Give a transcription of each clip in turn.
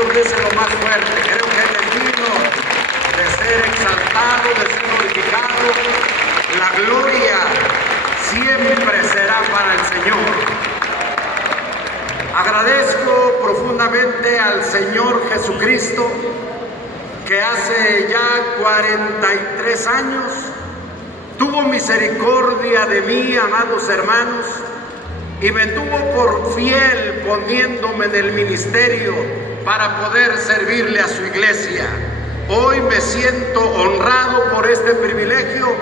Dios, déselo más fuerte. Creo que Él es digno de ser exaltado, de ser glorificado. La gloria siempre será para el Señor. Agradezco profundamente al Señor Jesucristo, que hace ya 43 años tuvo misericordia de mí, amados hermanos, y me tuvo por fiel poniéndome en el ministerio para poder servirle a su iglesia. Hoy me siento honrado por este privilegio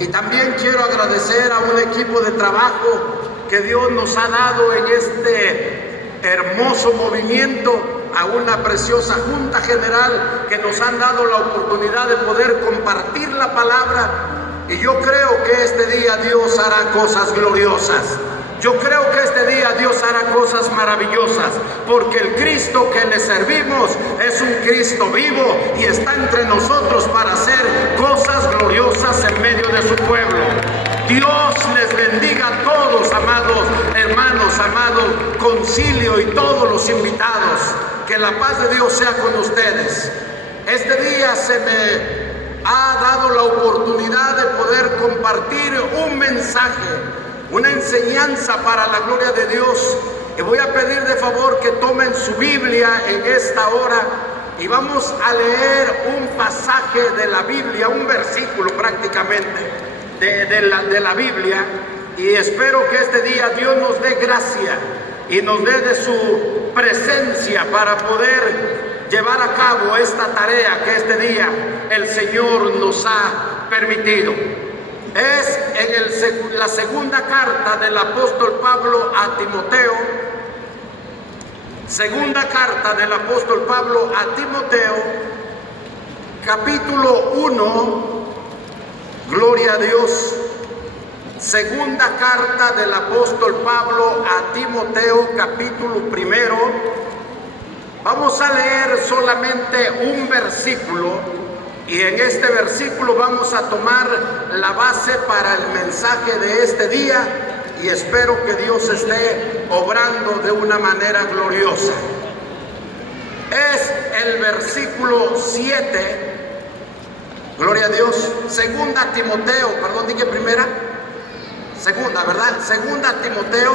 y también quiero agradecer a un equipo de trabajo que Dios nos ha dado en este hermoso movimiento, a una preciosa Junta General que nos han dado la oportunidad de poder compartir la palabra. Y yo creo que este día Dios hará cosas gloriosas. Yo creo que este día Dios hará cosas maravillosas, porque el Cristo que le servimos es un Cristo vivo y está entre nosotros para hacer cosas gloriosas en medio de su pueblo. Dios les bendiga a todos, amados hermanos, amado concilio y todos los invitados. Que la paz de Dios sea con ustedes. Este día se me ha dado la oportunidad de poder compartir un mensaje, una enseñanza para la gloria de Dios. Y voy a pedir de favor que tomen su Biblia en esta hora y vamos a leer un pasaje de la Biblia, un versículo prácticamente de la Biblia. Y espero que este día Dios nos dé gracia y nos dé de su presencia para poder llevar a cabo esta tarea que este día el Señor nos ha permitido. Es en la segunda carta del apóstol Pablo a Timoteo, segunda carta del apóstol Pablo a Timoteo, capítulo 1, gloria a Dios. Segunda carta del apóstol Pablo a Timoteo, capítulo 1. Vamos a leer solamente un versículo y en este versículo vamos a tomar la base para el mensaje de este día y espero que Dios esté obrando de una manera gloriosa. Es el versículo 7, gloria a Dios. Segunda Timoteo, perdón, dije primera. Segunda, ¿verdad? Segunda Timoteo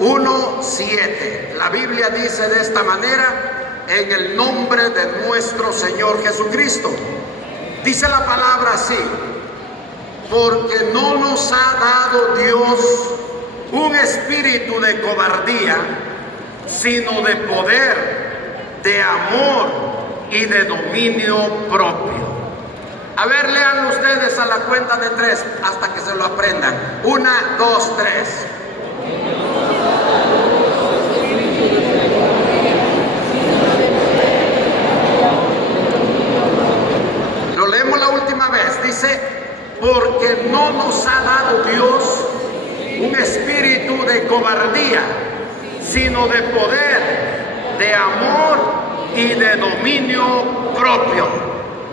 1:7. La Biblia dice de esta manera: en el nombre de nuestro Señor Jesucristo. Dice la palabra así: porque no nos ha dado Dios un espíritu de cobardía, sino de poder, de amor y de dominio propio. A ver, lean ustedes a la cuenta de 3 hasta que se lo aprendan. 1, 2, 3. Lo leemos la última vez. Dice: porque no nos ha dado Dios un espíritu de cobardía, sino de poder, de amor y de dominio propio.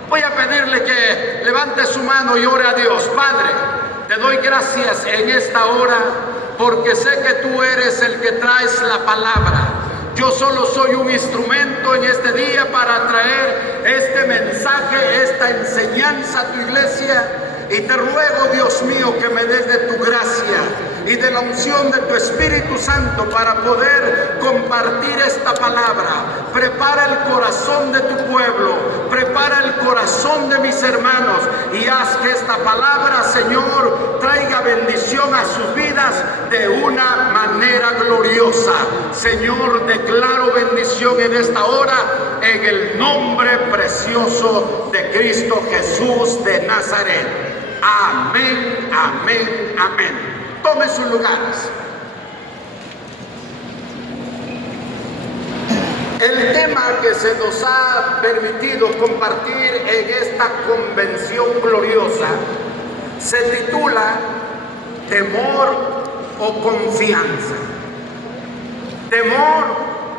Voy a pedirle que levante su mano y ore a Dios. Padre, te doy gracias en esta hora porque sé que tú eres el que traes la palabra. Yo solo soy un instrumento en este día para traer este mensaje, esta enseñanza a tu iglesia. Y te ruego, Dios mío, que me des de tu gracia y de la unción de tu Espíritu Santo para poder compartir esta palabra. Prepara el corazón de tu pueblo, prepara el corazón de mis hermanos y haz que esta palabra, Señor, traiga bendición a sus vidas de una manera gloriosa. Señor, declaro bendición en esta hora en el nombre precioso de Cristo Jesús de Nazaret. Amén, amén, amén. Tomen sus lugares. El tema que se nos ha permitido compartir en esta convención gloriosa se titula temor o confianza. Temor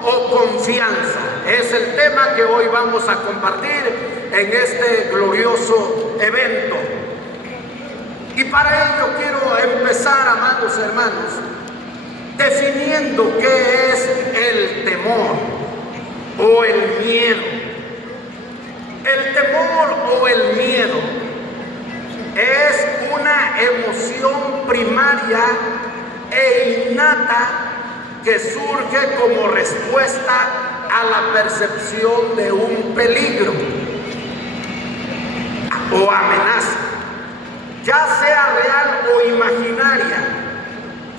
o confianza es el tema que hoy vamos a compartir en este glorioso evento. Y para ello quiero empezar, amados hermanos, definiendo qué es el temor. o el miedo. El temor o el miedo es una emoción primaria e innata que surge como respuesta a la percepción de un peligro o amenaza, ya sea real o imaginaria.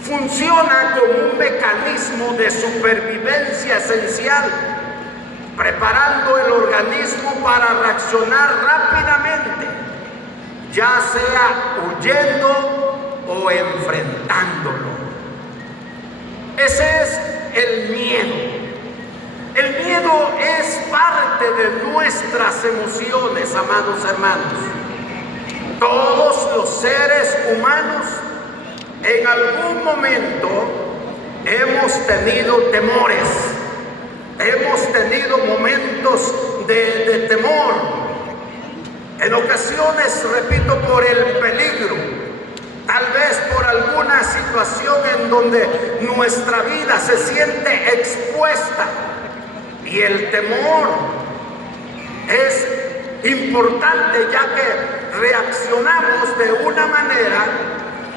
Funciona como un mecanismo de supervivencia esencial, preparando el organismo para reaccionar rápidamente, ya sea huyendo o enfrentándolo. Ese es el miedo. El miedo es parte de nuestras emociones, amados hermanos. Todos los seres humanos en algún momento hemos tenido temores, hemos tenido momentos de temor. En ocasiones, repito, por el peligro, tal vez por alguna situación en donde nuestra vida se siente expuesta. Y el temor es importante, ya que reaccionamos de una manera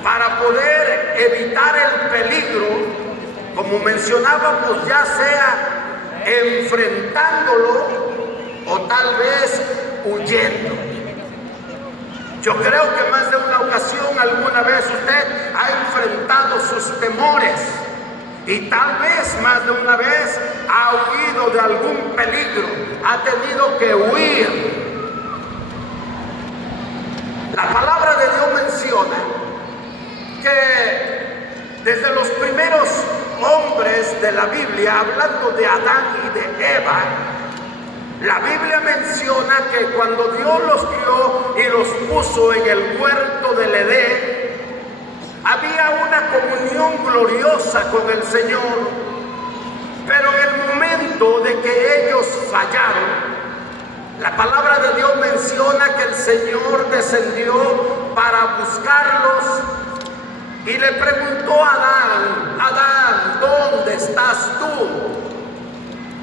para poder evitar el peligro, como mencionábamos, ya sea enfrentándolo o tal vez huyendo. Yo creo que más de una ocasión, alguna vez usted ha enfrentado sus temores y tal vez más de una vez ha huido de algún peligro, ha tenido que huir. La palabra de Dios menciona que desde los primeros hombres de la Biblia, hablando de Adán y de Eva, la Biblia menciona que cuando Dios los crió y los puso en el huerto del Edén, había una comunión gloriosa con el Señor, pero en el momento de que ellos fallaron, la palabra de Dios menciona que el Señor descendió para buscarlos y le preguntó a Adán: Adán, ¿dónde estás tú?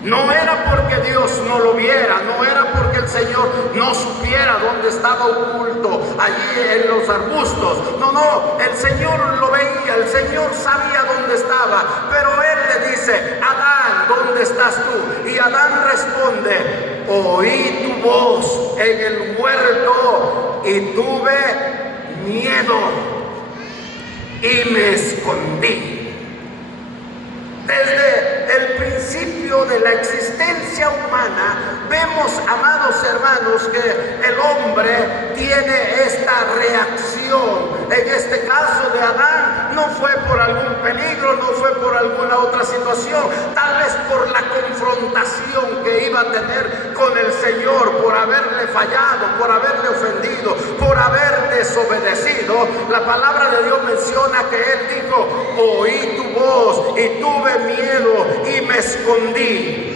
No era porque Dios no lo viera, no era porque el Señor no supiera dónde estaba oculto allí en los arbustos. No, el Señor lo veía, el Señor sabía dónde estaba, pero Él le dice: Adán, ¿dónde estás tú? Y Adán responde: oí tu voz en el huerto y tuve miedo y me escondí. Desde el principio de la existencia humana vemos, amados hermanos, que el hombre tiene esta reacción. En este caso de Adán, no fue por algún peligro, no fue por alguna otra situación, tal vez por la confrontación que iba a tener con el Señor, por haberle fallado, por haberle ofendido, por haber desobedecido. La palabra de Dios menciona que Él dijo: oí tu voz y tuve miedo y me escondí.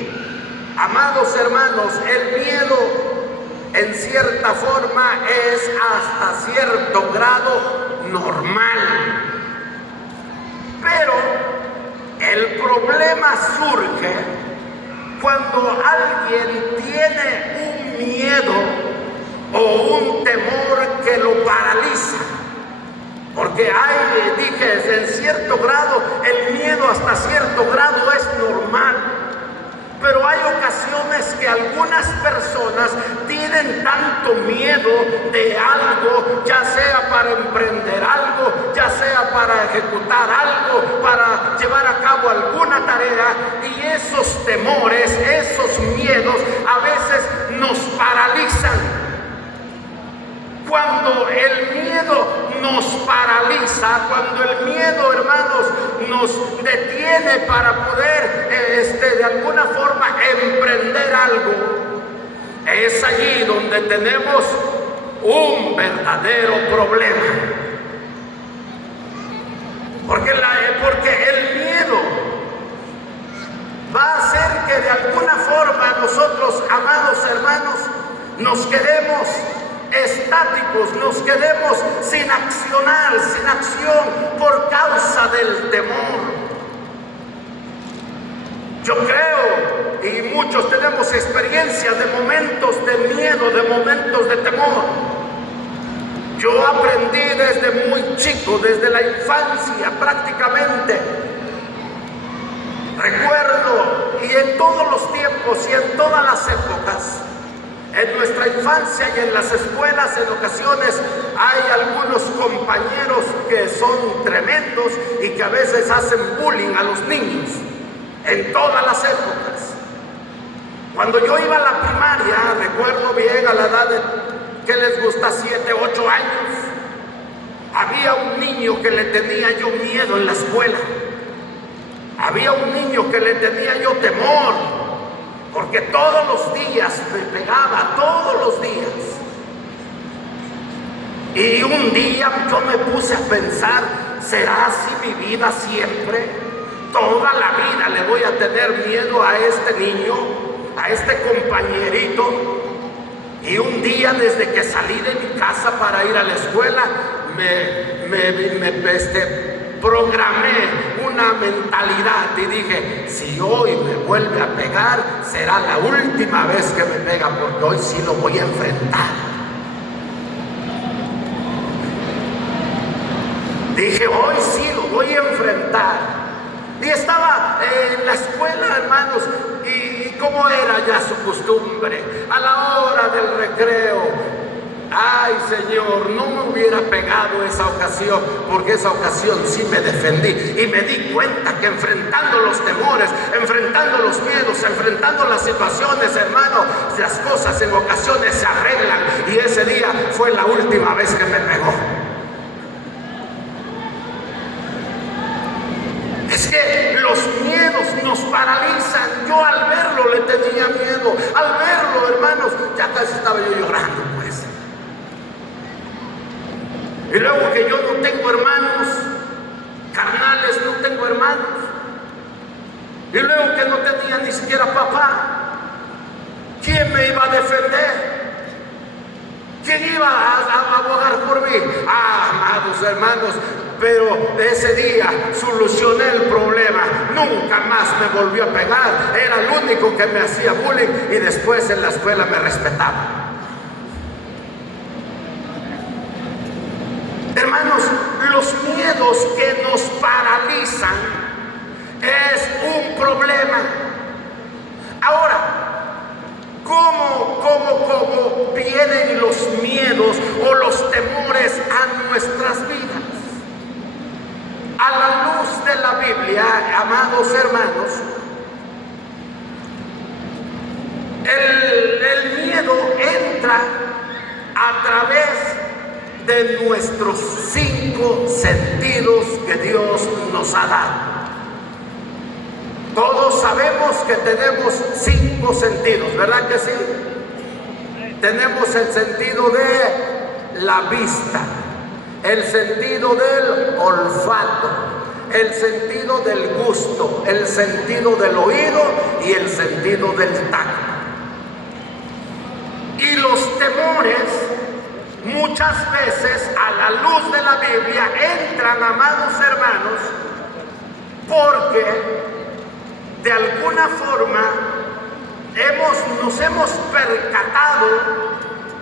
Amados hermanos, el miedo en cierta forma es hasta cierto grado normal, pero el problema surge cuando alguien tiene un miedo o un temor que lo paraliza. Porque dije, en cierto grado, el miedo hasta cierto grado es normal. Pero hay ocasiones que algunas personas tienen tanto miedo de algo, ya sea para emprender algo, ya sea para ejecutar algo, para llevar a cabo alguna tarea, y esos temores, esos miedos a veces nos paralizan. Cuando el miedo nos paraliza, cuando el miedo, hermanos, nos detiene para poder de alguna forma emprender algo, es allí donde tenemos un verdadero problema. Porque el miedo va a hacer que de alguna forma nosotros, amados hermanos, nos quedemos estáticos, nos quedemos sin accionar, sin acción por causa del temor. Yo creo, y muchos experiencias, de momentos de miedo, de momentos de temor. Yo aprendí desde muy chico, desde la infancia prácticamente. Recuerdo, y en todos los tiempos y en todas las épocas, en nuestra infancia y en las escuelas, en ocasiones hay algunos compañeros que son tremendos y que a veces hacen bullying a los niños, en todas las épocas. Cuando yo iba a la primaria, recuerdo bien, a la edad de, ¿qué les gusta? 7, 8 años, había un niño que le tenía yo miedo en la escuela. Había un niño que le tenía yo temor, porque todos los días me pegaba, todos los días. Y un día yo me puse a pensar, ¿será así mi vida siempre? Toda la vida le voy a tener miedo a este niño, a este compañerito. Y un día, desde que salí de mi casa para ir a la escuela, programé una mentalidad y dije, si hoy me vuelve a pegar, será la última vez que me pega, porque hoy sí lo voy a enfrentar. Dije, hoy sí lo voy a enfrentar. Y estaba en la escuela, hermanos, y como era ya su costumbre, a la hora del recreo, ay, Señor, no me hubiera pegado esa ocasión, porque esa ocasión sí me defendí y me di cuenta que enfrentando los temores, enfrentando los miedos, enfrentando las situaciones, hermano, las cosas en ocasiones se arreglan, y ese día fue la última vez que me pegó. Es que los miedos nos paralizan. Yo al verlo le tenía miedo, al verlo, hermanos, ya casi estaba yo llorando, pues. Y luego que yo no tengo hermanos carnales, no tengo hermanos. Y luego que no tenía ni siquiera papá. ¿Quién me iba a defender? ¿Quién iba a abogar por mí? Ah, amados hermanos, pero ese día solucioné el problema. Nunca más me volvió a pegar. Era el único que me hacía bullying, y después en la escuela me respetaba. Hermanos, los miedos que nos paralizan es un problema. Ahora, ¿cómo vienen los miedos o los temores a nuestras vidas? A la luz de la Biblia, amados hermanos, el miedo entra a través de nuestros 5 sentidos que Dios nos ha dado. Todos sabemos que tenemos 5 sentidos, ¿verdad que sí? Tenemos el sentido de la vista, el sentido del olfato, el sentido del gusto, el sentido del oído y el sentido del tacto. Y los temores, muchas veces, a la luz de la Biblia, entran, amados hermanos, porque de alguna forma nos hemos percatado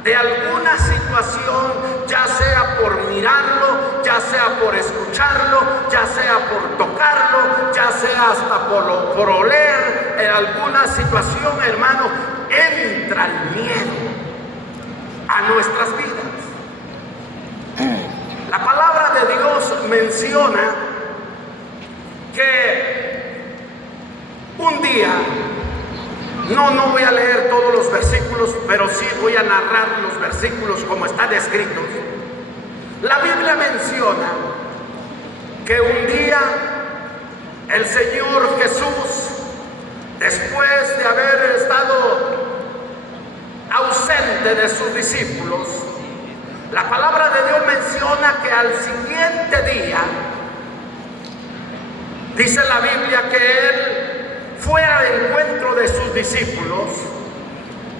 de alguna situación, ya sea por mirarlo, ya sea por escucharlo, ya sea por tocarlo, ya sea hasta por oler. En alguna situación, hermano, entra el miedo a nuestras vidas. La palabra de Dios menciona que un día, no voy a leer todos los versículos, pero sí voy a narrar los versículos como están escritos. La Biblia menciona que un día el Señor Jesús, después de haber estado ausente de sus discípulos, la palabra de Dios menciona que al siguiente día, dice la Biblia, que Él fue al encuentro de sus discípulos,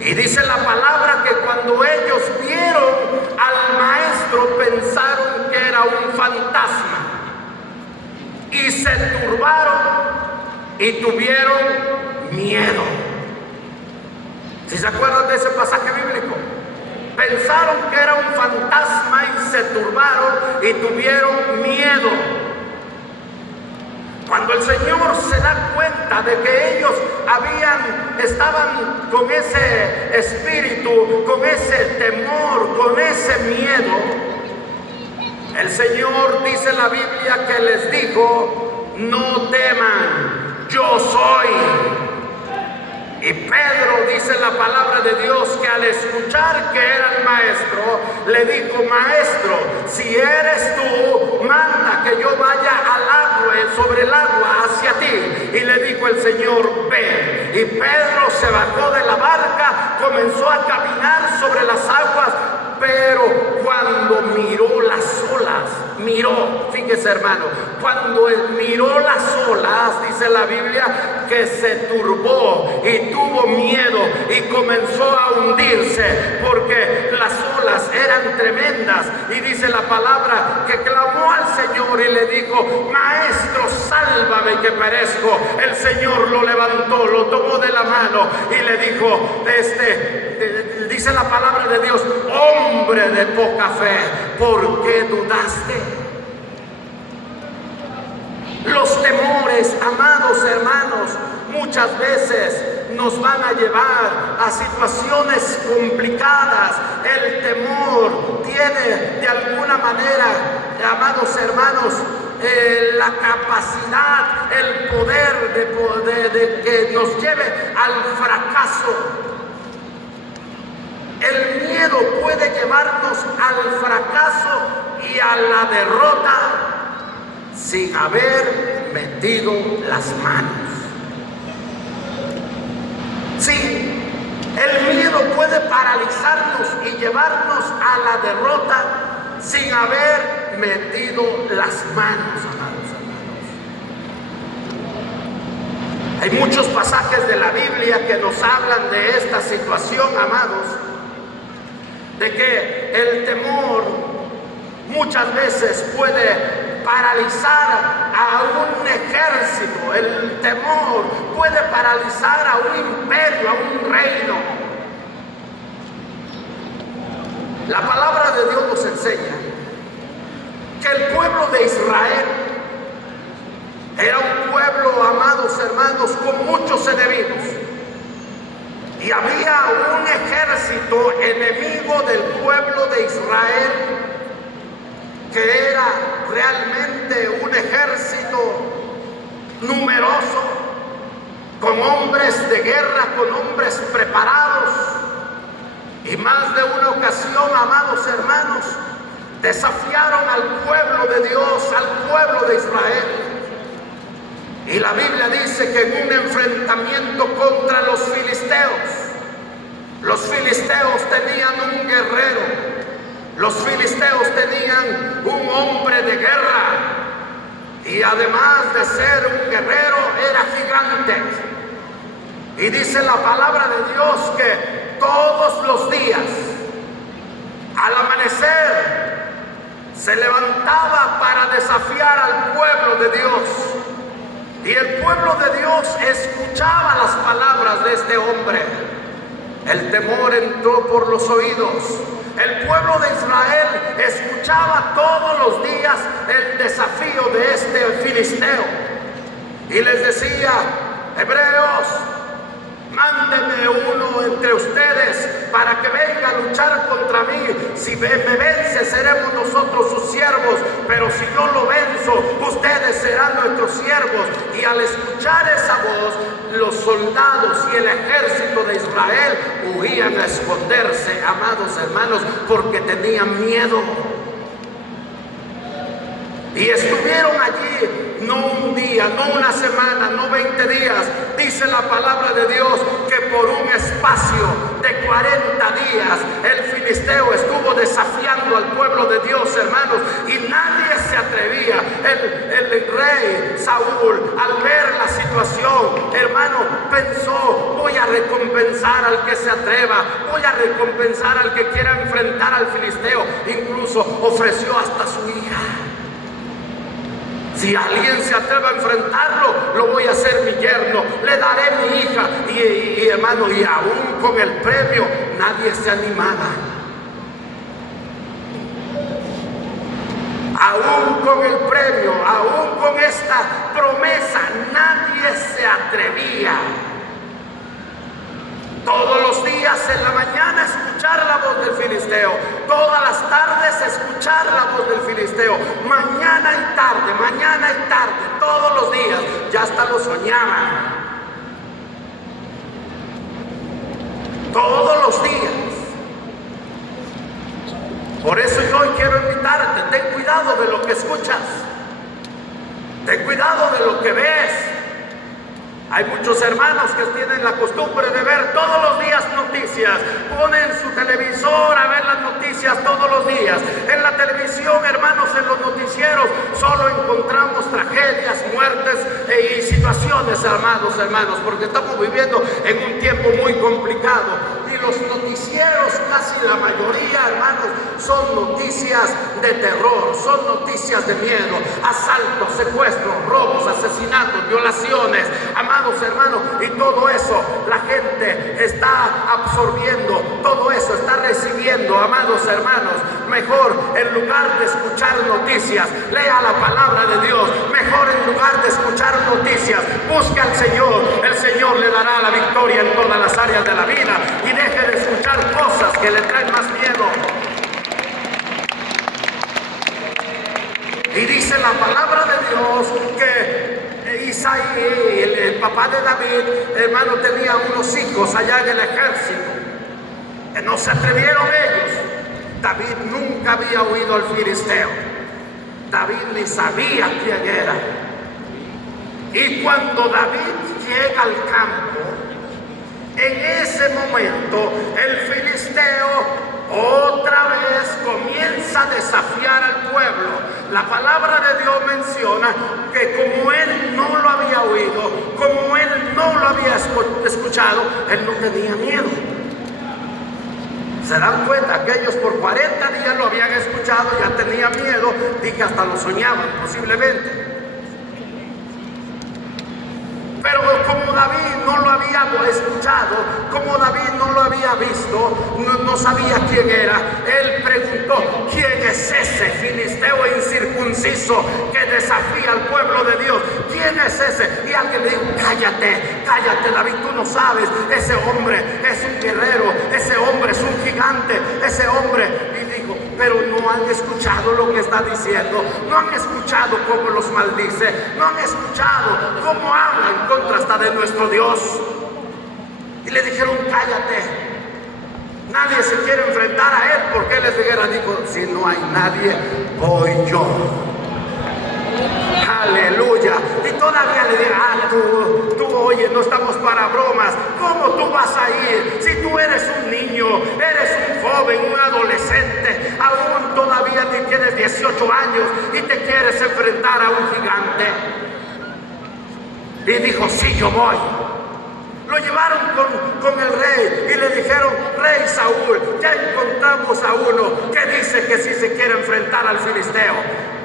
y dice la palabra que cuando ellos vieron al maestro pensaron que era un fantasma, y se turbaron y tuvieron miedo. Si se acuerdan de ese pasaje bíblico, pensaron que era un fantasma y se turbaron y tuvieron miedo. Cuando el Señor se da cuenta de que ellos estaban con ese espíritu, con ese temor, con ese miedo, el Señor dice en la Biblia que les dijo: no teman, yo soy. Y Pedro, dice la palabra de Dios, que al escuchar que era el maestro, le dijo: maestro, si eres tú, manda que yo vaya al agua, sobre el agua hacia ti. Y le dijo el Señor: ven. Y Pedro se bajó de la barca, comenzó a caminar sobre las aguas, pero cuando miró las olas, fíjese hermano, cuando él miró las olas, dice la Biblia, que se turbó y tuvo miedo y comenzó a hundirse, porque las olas eran tremendas. Y dice la palabra que clamó al Señor y le dijo: maestro, sálvame que perezco. El Señor lo levantó, lo tomó de la mano y le dijo, dice la palabra de Dios: hombre de poca fe, ¿por qué dudaste? Los temores, amados hermanos, muchas veces nos van a llevar a situaciones complicadas. El temor tiene de alguna manera, amados hermanos, la capacidad, el poder de que nos lleve al fracaso. El miedo puede llevarnos al fracaso y a la derrota sin haber metido las manos. Sí, el miedo puede paralizarnos y llevarnos a la derrota sin haber metido las manos, amados hermanos. Hay muchos pasajes de la Biblia que nos hablan de esta situación, amados, de que el temor muchas veces puede paralizar a un ejército. El temor puede paralizar a un imperio, a un reino. La palabra de Dios nos enseña que el pueblo de Israel era un pueblo, amados hermanos, con muchos enemigos. Y había un ejército enemigo del pueblo de Israel, que era realmente un ejército numeroso, con hombres de guerra, con hombres preparados. Y más de una ocasión, amados hermanos, desafiaron al pueblo de Dios, al pueblo de Israel. Y la Biblia dice que en un enfrentamiento contra los filisteos tenían un guerrero, los filisteos tenían un hombre de guerra, y además de ser un guerrero, era gigante. Y dice la palabra de Dios que todos los días, al amanecer, se levantaba para desafiar al pueblo de Dios. Y el pueblo de Dios escuchaba las palabras de este hombre. El temor entró por los oídos. El pueblo de Israel escuchaba todos los días el desafío de este filisteo. Y les decía: hebreos, mándenme uno entre ustedes para que venga a luchar contra mí. Si me vence, seremos nosotros sus siervos, pero si yo lo venzo, ustedes serán nuestros siervos. Y al escuchar esa voz, los soldados y el ejército de Israel huían a esconderse, amados hermanos, porque tenían miedo. Y estuvieron allí no un día, no una semana, no 20 días. Dice la palabra de Dios que por un espacio de 40 días el filisteo estuvo desafiando al pueblo de Dios, hermanos, y nadie se atrevía. El rey Saúl, al ver la situación, hermano, pensó: voy a recompensar al que se atreva, voy a recompensar al que quiera enfrentar al filisteo. Incluso ofreció hasta su hija. Si alguien se atreve a enfrentarlo, lo voy a hacer mi yerno, le daré mi hija. Y hermano, y aún con el premio, nadie se animaba. Aún con el premio, aún con esta promesa, nadie se atrevía. Todos los días en la mañana escuchar la voz del filisteo, todas las tardes escuchar la voz del filisteo, mañana y tarde, todos los días, ya hasta lo soñaban. Todos los días. Por eso yo hoy quiero invitarte, ten cuidado de lo que escuchas, ten cuidado de lo que ves. Hay muchos hermanos que tienen la costumbre de ver todos los días noticias, ponen su televisor a ver las noticias todos los días. En la televisión, hermanos, en los noticieros, solo encontramos tragedias, muertes y situaciones, hermanos, porque estamos viviendo en un tiempo muy complicado. Y los noticieros, casi la mayoría, hermanos, son noticias de terror, son noticias de miedo, asaltos, secuestros, robos, asesinatos, violaciones, amados hermanos, y todo eso la gente está absorbiendo, todo eso está recibiendo, amados hermanos. Mejor, en lugar de escuchar noticias, lea la palabra de Dios. Mejor, en lugar de escuchar noticias, busque al Señor. El Señor le dará la victoria en todas las áreas de la vida, y deje de escuchar cosas que le traen más miedo. Y dice la palabra de Dios que Isaí, el papá de David, hermano, tenía unos hijos allá en el ejército, que no se atrevieron ellos. David nunca había oído al filisteo, David ni sabía quién era. Y cuando David llega al campo, en ese momento el filisteo otra vez comienza a desafiar al pueblo. La palabra de Dios menciona que como él no lo había oído, como él no lo había escuchado, él no tenía miedo. Se dan cuenta que ellos por 40 días lo habían escuchado, ya tenía miedo, y que hasta lo soñaban posiblemente. Pero como David no lo había escuchado, como David no lo había visto, no sabía quién era, él preguntó: ¿quién es ese filisteo incircunciso que desafía al pueblo de Dios? ¿Quién es ese? Y alguien le dijo: cállate, cállate, David, tú no sabes, ese hombre es un guerrero, ese hombre es un gigante, ese hombre. Y dijo: pero no han escuchado lo que está diciendo, no han escuchado cómo los maldice, no han escuchado cómo habla en contra hasta de nuestro Dios. Y le dijeron: cállate, nadie se quiere enfrentar a él. Porque él les dijera, dijo: si no hay nadie, voy yo. Aleluya. Y todavía le dirá: tú, oye, no estamos para bromas. ¿Cómo tú vas a ir? Si tú eres un niño, eres un joven, un adolescente, aún todavía ni tienes 18 años y te quieres enfrentar a un gigante. Y dijo: sí, yo voy. Lo llevaron con el rey y le dijeron: rey Saúl, ya encontramos a uno que dice que sí se quiere enfrentar al filisteo.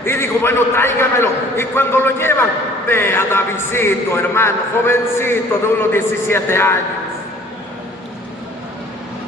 Y dijo: bueno, tráigamelo. Y cuando lo llevan, ve a Davidcito, hermano, jovencito de unos 17 años.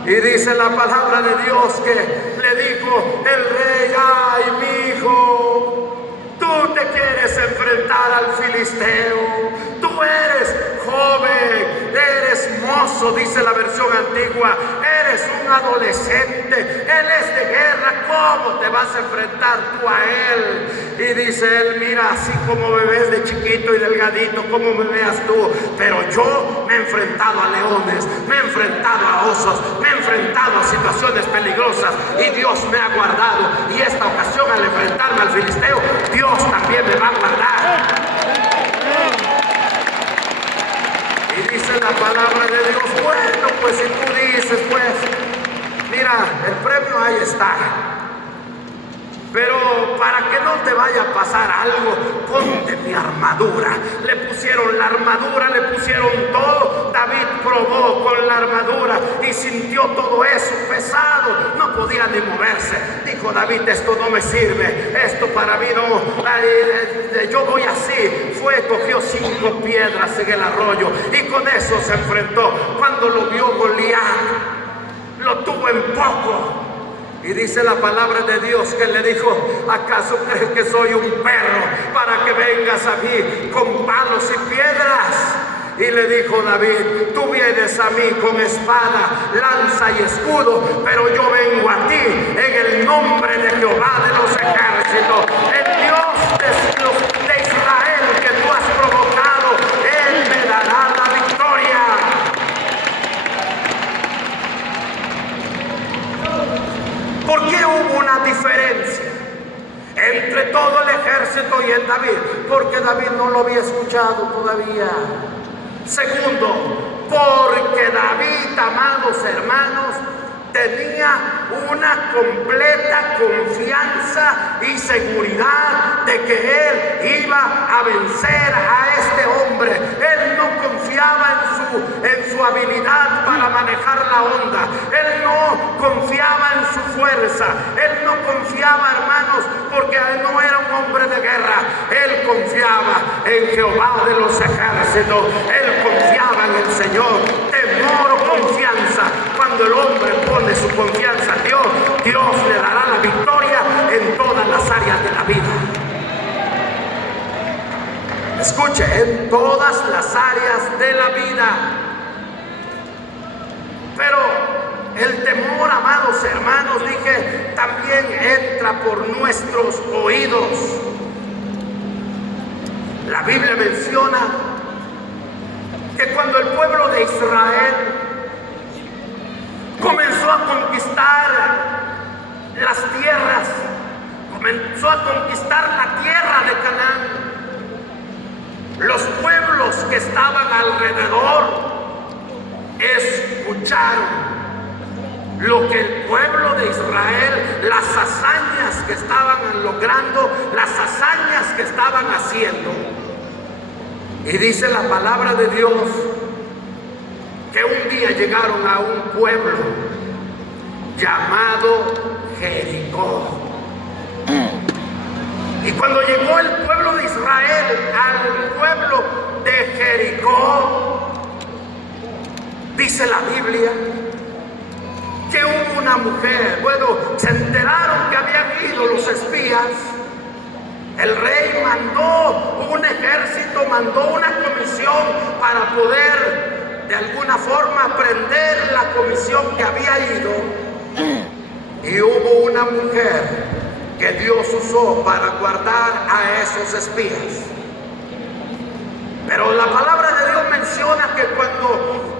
Y dice la palabra de Dios que le dijo el rey: ay, mi hijo, tú te quieres enfrentar al filisteo, tú eres joven, eres mozo, dice la versión antigua, eres un adolescente, él es de guerra, ¿cómo te vas a enfrentar tú a él? Y dice él: mira, así como me ves de chiquito y delgadito, como me veas tú, pero yo me he enfrentado a leones, me he enfrentado a osos, me he enfrentado a situaciones peligrosas, y Dios me ha guardado. Y esta ocasión, al enfrentarme al filisteo, Dios también me va a guardar. Y dice la palabra de Dios: bueno, pues si tú dices, pues mira, el premio ahí está, pero para que no te vaya a pasar algo, ponte mi armadura. Le pusieron la armadura, le pusieron todo. David David probó con la armadura y sintió todo eso pesado, no podía ni moverse. Dijo David: esto no me sirve, esto para mí no, yo voy así. Cogió 5 piedras en el arroyo y con eso se enfrentó. Cuando lo vio Goliat, lo tuvo en poco. Y dice la palabra de Dios que le dijo: ¿acaso crees que soy un perro para que vengas a mí con palos y piedras? Y le dijo David: tú vienes a mí con espada, lanza y escudo, pero yo vengo a ti en el nombre de Jehová de los ejércitos, el Dios de Israel que tú has provocado. Él me dará la victoria. ¿Por qué hubo una diferencia entre todo el ejército y el David? Porque David no lo había escuchado todavía. Segundo, porque David, amados hermanos, tenía una completa confianza y seguridad de que él iba a vencer a este hombre. Él no confiaba en su habilidad para manejar la onda. Él no confiaba en su fuerza. Él no confiaba, hermanos, porque no era un hombre de guerra. Él confiaba en Jehová de los ejércitos. Él confiaba en el Señor. Temor o confianza. Cuando el hombre pone su confianza en Dios, Dios le dará la victoria en todas las áreas de la vida. Escuche, en todas las áreas de la vida. Pero el temor, amados hermanos, dije, también entra por nuestros oídos. La Biblia menciona que cuando el pueblo de Israel comenzó a conquistar las tierras, comenzó a conquistar la tierra de Canaán, los pueblos que estaban alrededor escucharon lo que el pueblo de Israel, las hazañas que estaban logrando, las hazañas que estaban haciendo. Y dice la palabra de Dios que un día llegaron a un pueblo llamado Jericó. Y cuando llegó el pueblo de Israel al pueblo de Jericó, dice la Biblia que hubo una mujer. Bueno, se enteraron que habían ido los espías. El rey mandó un ejército, mandó una comisión para poder de alguna forma prender la comisión que había ido. Y hubo una mujer que Dios usó para guardar a esos espías. Pero la palabra de Dios menciona que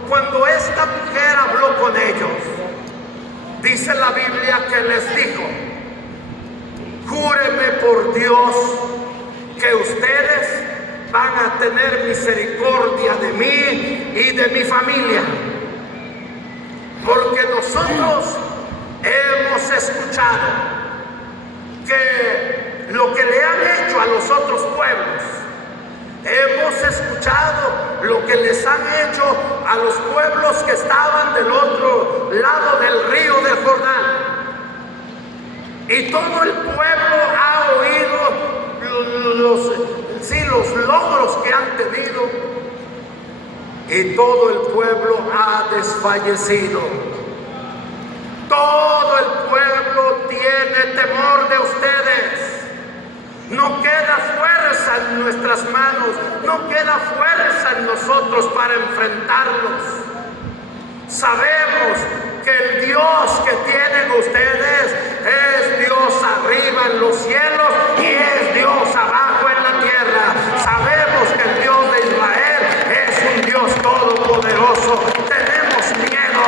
cuando esta mujer habló con ellos, dice la Biblia que les dijo: júrenme por Dios que ustedes van a tener misericordia de mí y de mi familia, porque nosotros hemos escuchado que lo que le han hecho a los otros pueblos, hemos escuchado lo que les han hecho a los pueblos que estaban del otro lado del río del Jordán. Y todo el pueblo ha oído los logros que han tenido. Y todo el pueblo ha desfallecido. Todo el pueblo tiene temor de ustedes. No queda fuerza en nuestras manos, no queda fuerza en nosotros para enfrentarlos. Sabemos que el Dios que tienen ustedes es Dios arriba en los cielos y es Dios abajo en la tierra. Sabemos que el Dios de Israel es un Dios todopoderoso. Tenemos miedo.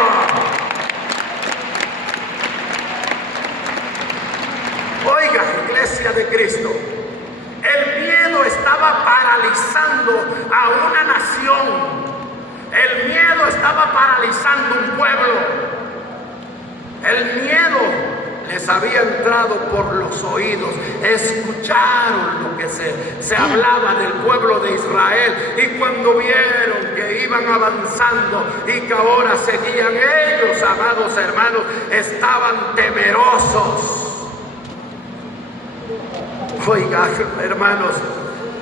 Oiga, iglesia de Cristo, el miedo estaba paralizando a una nación. El miedo estaba paralizando un pueblo. El miedo les había entrado por los oídos. Escucharon lo que se hablaba del pueblo de Israel. Y cuando vieron que iban avanzando y que ahora seguían ellos, amados hermanos, estaban temerosos. Oiga, hermanos,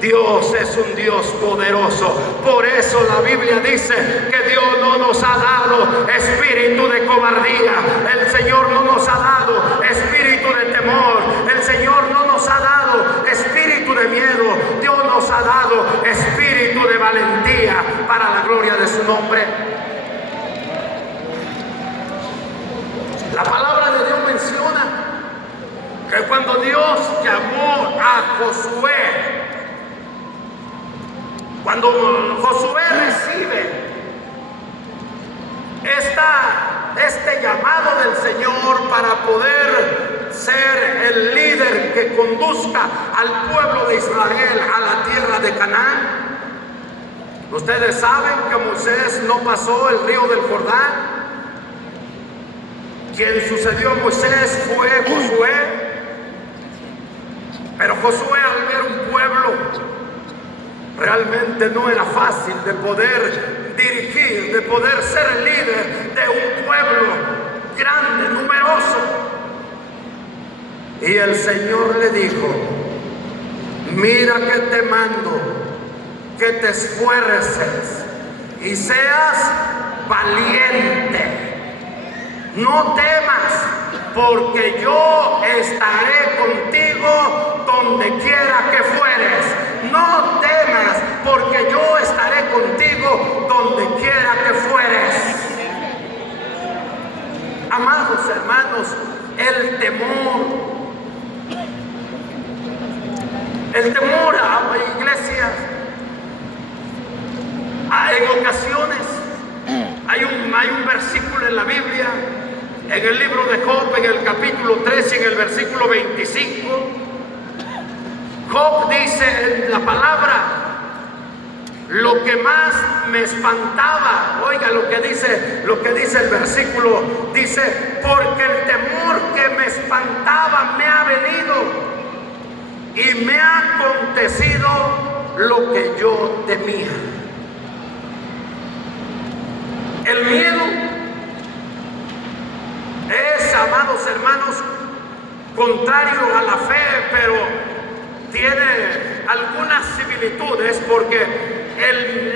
Dios es un Dios poderoso. Por eso la Biblia dice que Dios no nos ha dado espíritu de cobardía. El Señor no nos ha dado espíritu de temor. El Señor no nos ha dado espíritu de miedo. Dios nos ha dado espíritu de valentía para la gloria de su nombre. La palabra de Dios menciona que cuando Dios llamó a Josué, cuando Josué recibe este llamado del Señor para poder ser el líder que conduzca al pueblo de Israel a la tierra de Canaán, ustedes saben que Moisés no pasó el río del Jordán. Quien sucedió a Moisés fue Josué. Pero Josué, al ver un pueblo, realmente no era fácil de poder dirigir, de poder ser el líder de un pueblo grande, numeroso. Y el Señor le dijo: mira que te mando que te esfuerces y seas valiente. No temas, porque yo estaré contigo donde quiera que fueres. No temas, porque yo estaré contigo donde quiera que fueres. Amados hermanos, el temor a la iglesia, en ocasiones hay un versículo en la Biblia, en el libro de Job, en el capítulo 13, en el versículo 25, Job dice en la palabra: lo que más me espantaba, oiga lo que dice el versículo, dice: porque el temor que me espantaba me ha venido y me ha acontecido lo que yo temía. El miedo es, amados hermanos, contrario a la fe, pero tiene algunas similitudes, porque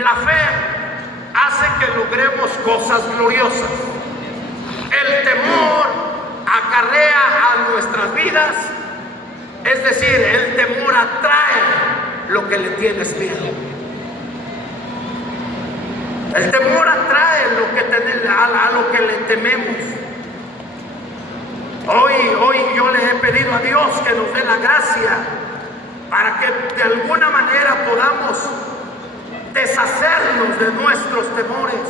la fe hace que logremos cosas gloriosas. El temor acarrea a nuestras vidas, es decir, el temor atrae lo que le tienes miedo. El temor atrae a lo que le tememos. Hoy yo le he pedido a Dios que nos dé la gracia para que de alguna manera podamos deshacernos de nuestros temores.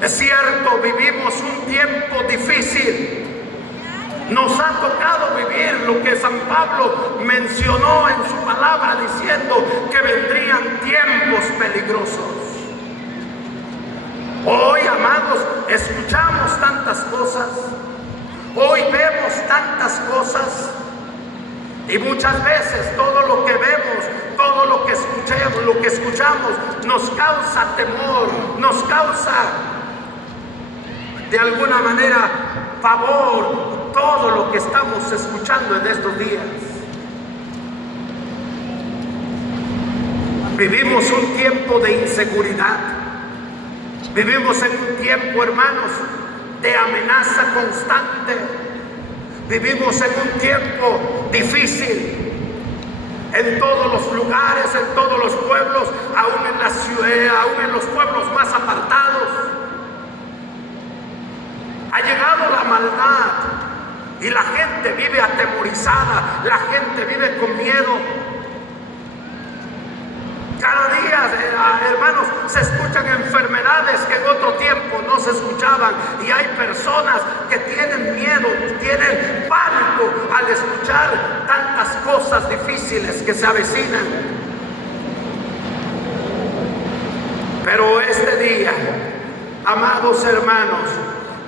Es cierto, vivimos un tiempo difícil. Nos ha tocado vivir lo que San Pablo mencionó en su palabra, diciendo que vendrían tiempos peligrosos. Hoy, amados, escuchamos tantas cosas, hoy vemos tantas cosas, y muchas veces todo lo que vemos, todo lo que escuchamos nos causa temor, nos causa de alguna manera pavor, todo lo que estamos escuchando en estos días. Vivimos un tiempo de inseguridad. Vivimos en un tiempo, hermanos, de amenaza constante. Vivimos en un tiempo difícil en todos los lugares, en todos los pueblos, aún en la ciudad, aún en los pueblos más apartados. Ha llegado la maldad y la gente vive atemorizada, la gente vive con miedo. Cada día, hermanos, se escuchan enfermedades que en otro tiempo no se escuchaban, y hay personas que tienen miedo, tienen pánico al escuchar tantas cosas difíciles que se avecinan. Pero este día, amados hermanos,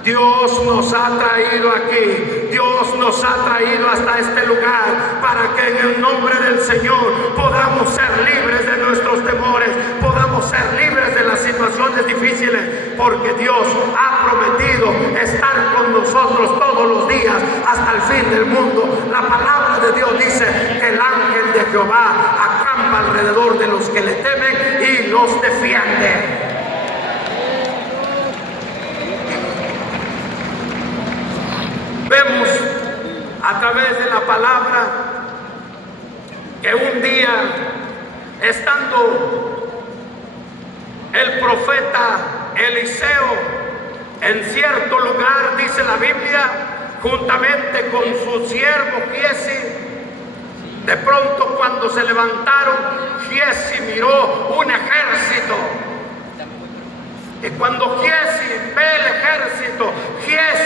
Dios nos ha traído aquí, Dios nos ha traído hasta este lugar para que en el nombre del Señor podamos ser libres de nuestros temores, podamos ser libres de las porque Dios ha prometido estar con nosotros todos los días hasta el fin del mundo. La palabra de Dios dice que el ángel de Jehová acampa alrededor de los que le temen y los defiende. Vemos a través de la palabra que un día, estando el profeta Eliseo en cierto lugar, dice la Biblia, juntamente con su siervo Giezi, de pronto cuando se levantaron, Giezi miró un ejército. Y cuando Giezi ve el ejército, Giezi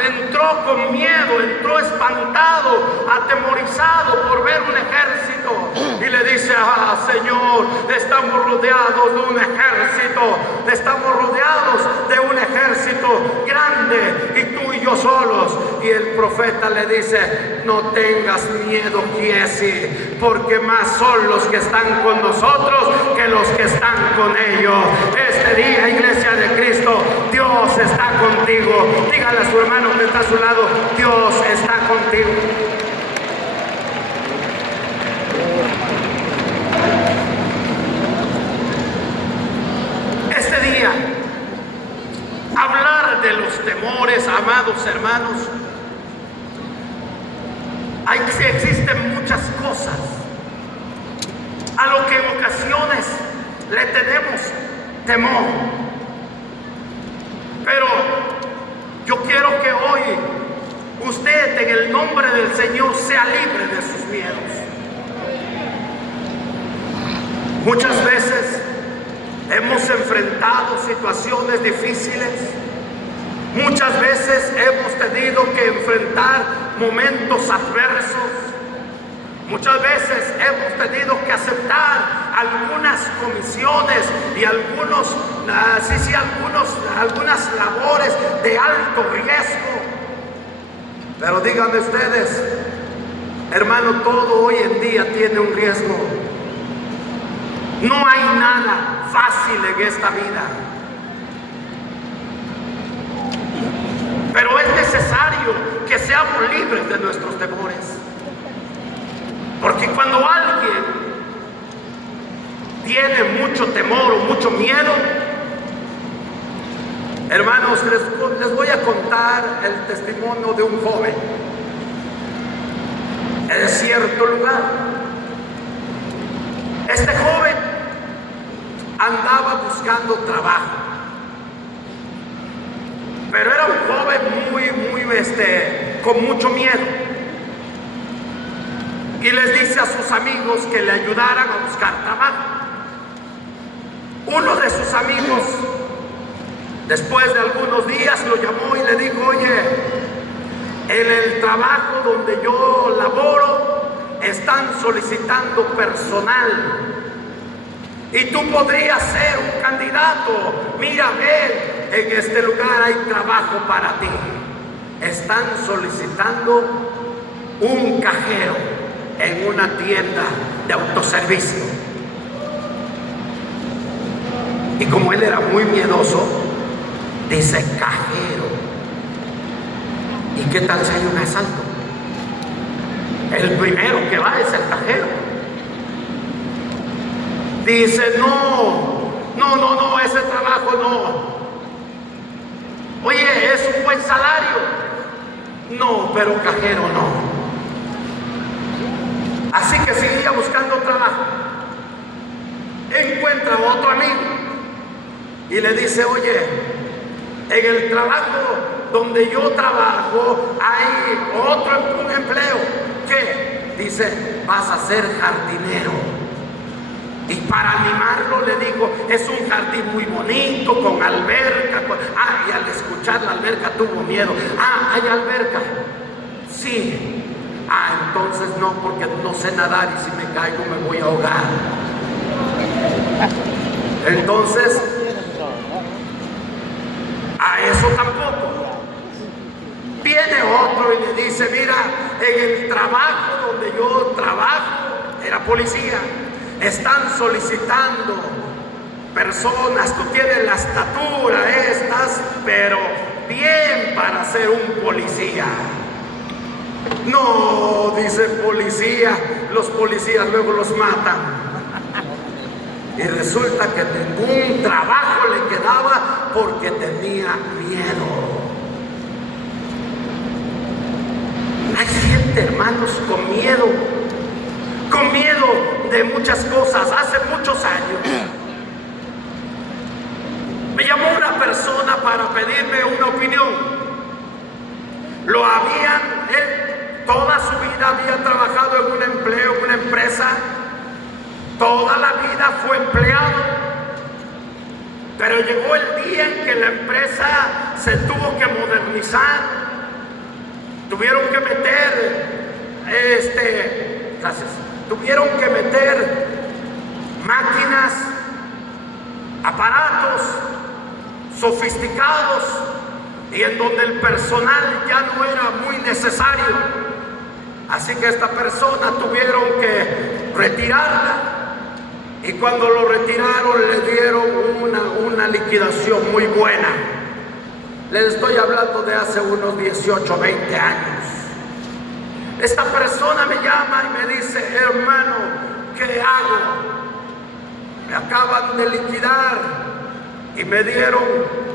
entró con miedo, entró espantado, atemorizado por ver un ejército, y le dice: Señor, estamos rodeados de un ejército, estamos rodeados de un ejército grande, y tú y yo solos. Y el profeta le dice: no tengas miedo, Giezi, porque más son los que están con nosotros que los que están con ellos. Este día, iglesia de Cristo, Dios está contigo. Dígale a su hermano que está a su lado: Dios está contigo. Este día, hablar de los temores, amados hermanos, existen muchas cosas a lo que en ocasiones le tenemos temor, pero yo quiero que hoy usted, en el nombre del Señor, sea libre de sus miedos. Muchas veces hemos enfrentado situaciones difíciles, muchas veces hemos tenido que enfrentar momentos adversos, muchas veces hemos tenido que aceptar algunas comisiones y algunas labores de alto riesgo. Pero díganme ustedes, hermano, todo hoy en día tiene un riesgo. No hay nada fácil en esta vida, pero es necesario que seamos libres de nuestros temores, porque cuando alguien tiene mucho temor o mucho miedo, hermanos, les voy a contar el testimonio de un joven en cierto lugar. Este joven andaba buscando trabajo, pero era un joven con mucho miedo, y les dice a sus amigos que le ayudaran a buscar trabajo. Uno de sus amigos, después de algunos días, lo llamó y le dijo: oye, en el trabajo donde yo laboro están solicitando personal y tú podrías ser un candidato. Mira, ven, en este lugar hay trabajo para ti. Están solicitando un cajero en una tienda de autoservicio. Y como él era muy miedoso, dice: cajero, ¿y qué tal si hay un asalto? El primero que va es el cajero. Dice: no, ese trabajo no. Oye, es un buen salario. No, pero cajero no. Así que seguía buscando trabajo. Encuentra a otro amigo y le dice: oye, en el trabajo donde yo trabajo hay un empleo. ¿Qué? Dice: vas a ser jardinero. Y para animarlo le digo: es un jardín muy bonito, con alberca. Y al escuchar la alberca tuvo miedo. ¿Hay alberca? Sí. Entonces no, porque no sé nadar y si me caigo me voy a ahogar. Entonces, a eso tampoco. Viene otro y le dice: mira, en el trabajo donde yo trabajo, era policía, están solicitando personas, tú tienes la estatura, estás, pero bien para ser un policía. No, dice policía, los policías luego los matan. Y resulta que ningún trabajo le quedaba porque tenía miedo. Hay gente, hermanos, con miedo de muchas cosas. Hace muchos años me llamó una persona para pedirme una opinión. Él toda su vida había trabajado en un empleo, en una empresa. Toda la vida fue empleado. Pero llegó el día en que la empresa se tuvo que modernizar. Tuvieron que meter máquinas, aparatos sofisticados, y en donde el personal ya no era muy necesario. Así que esta persona tuvieron que retirarla, y cuando lo retiraron le dieron una liquidación muy buena. Les estoy hablando de hace unos 18, 20 años. Esta persona me llama y me dice: hermano, ¿qué hago? Me acaban de liquidar y me dieron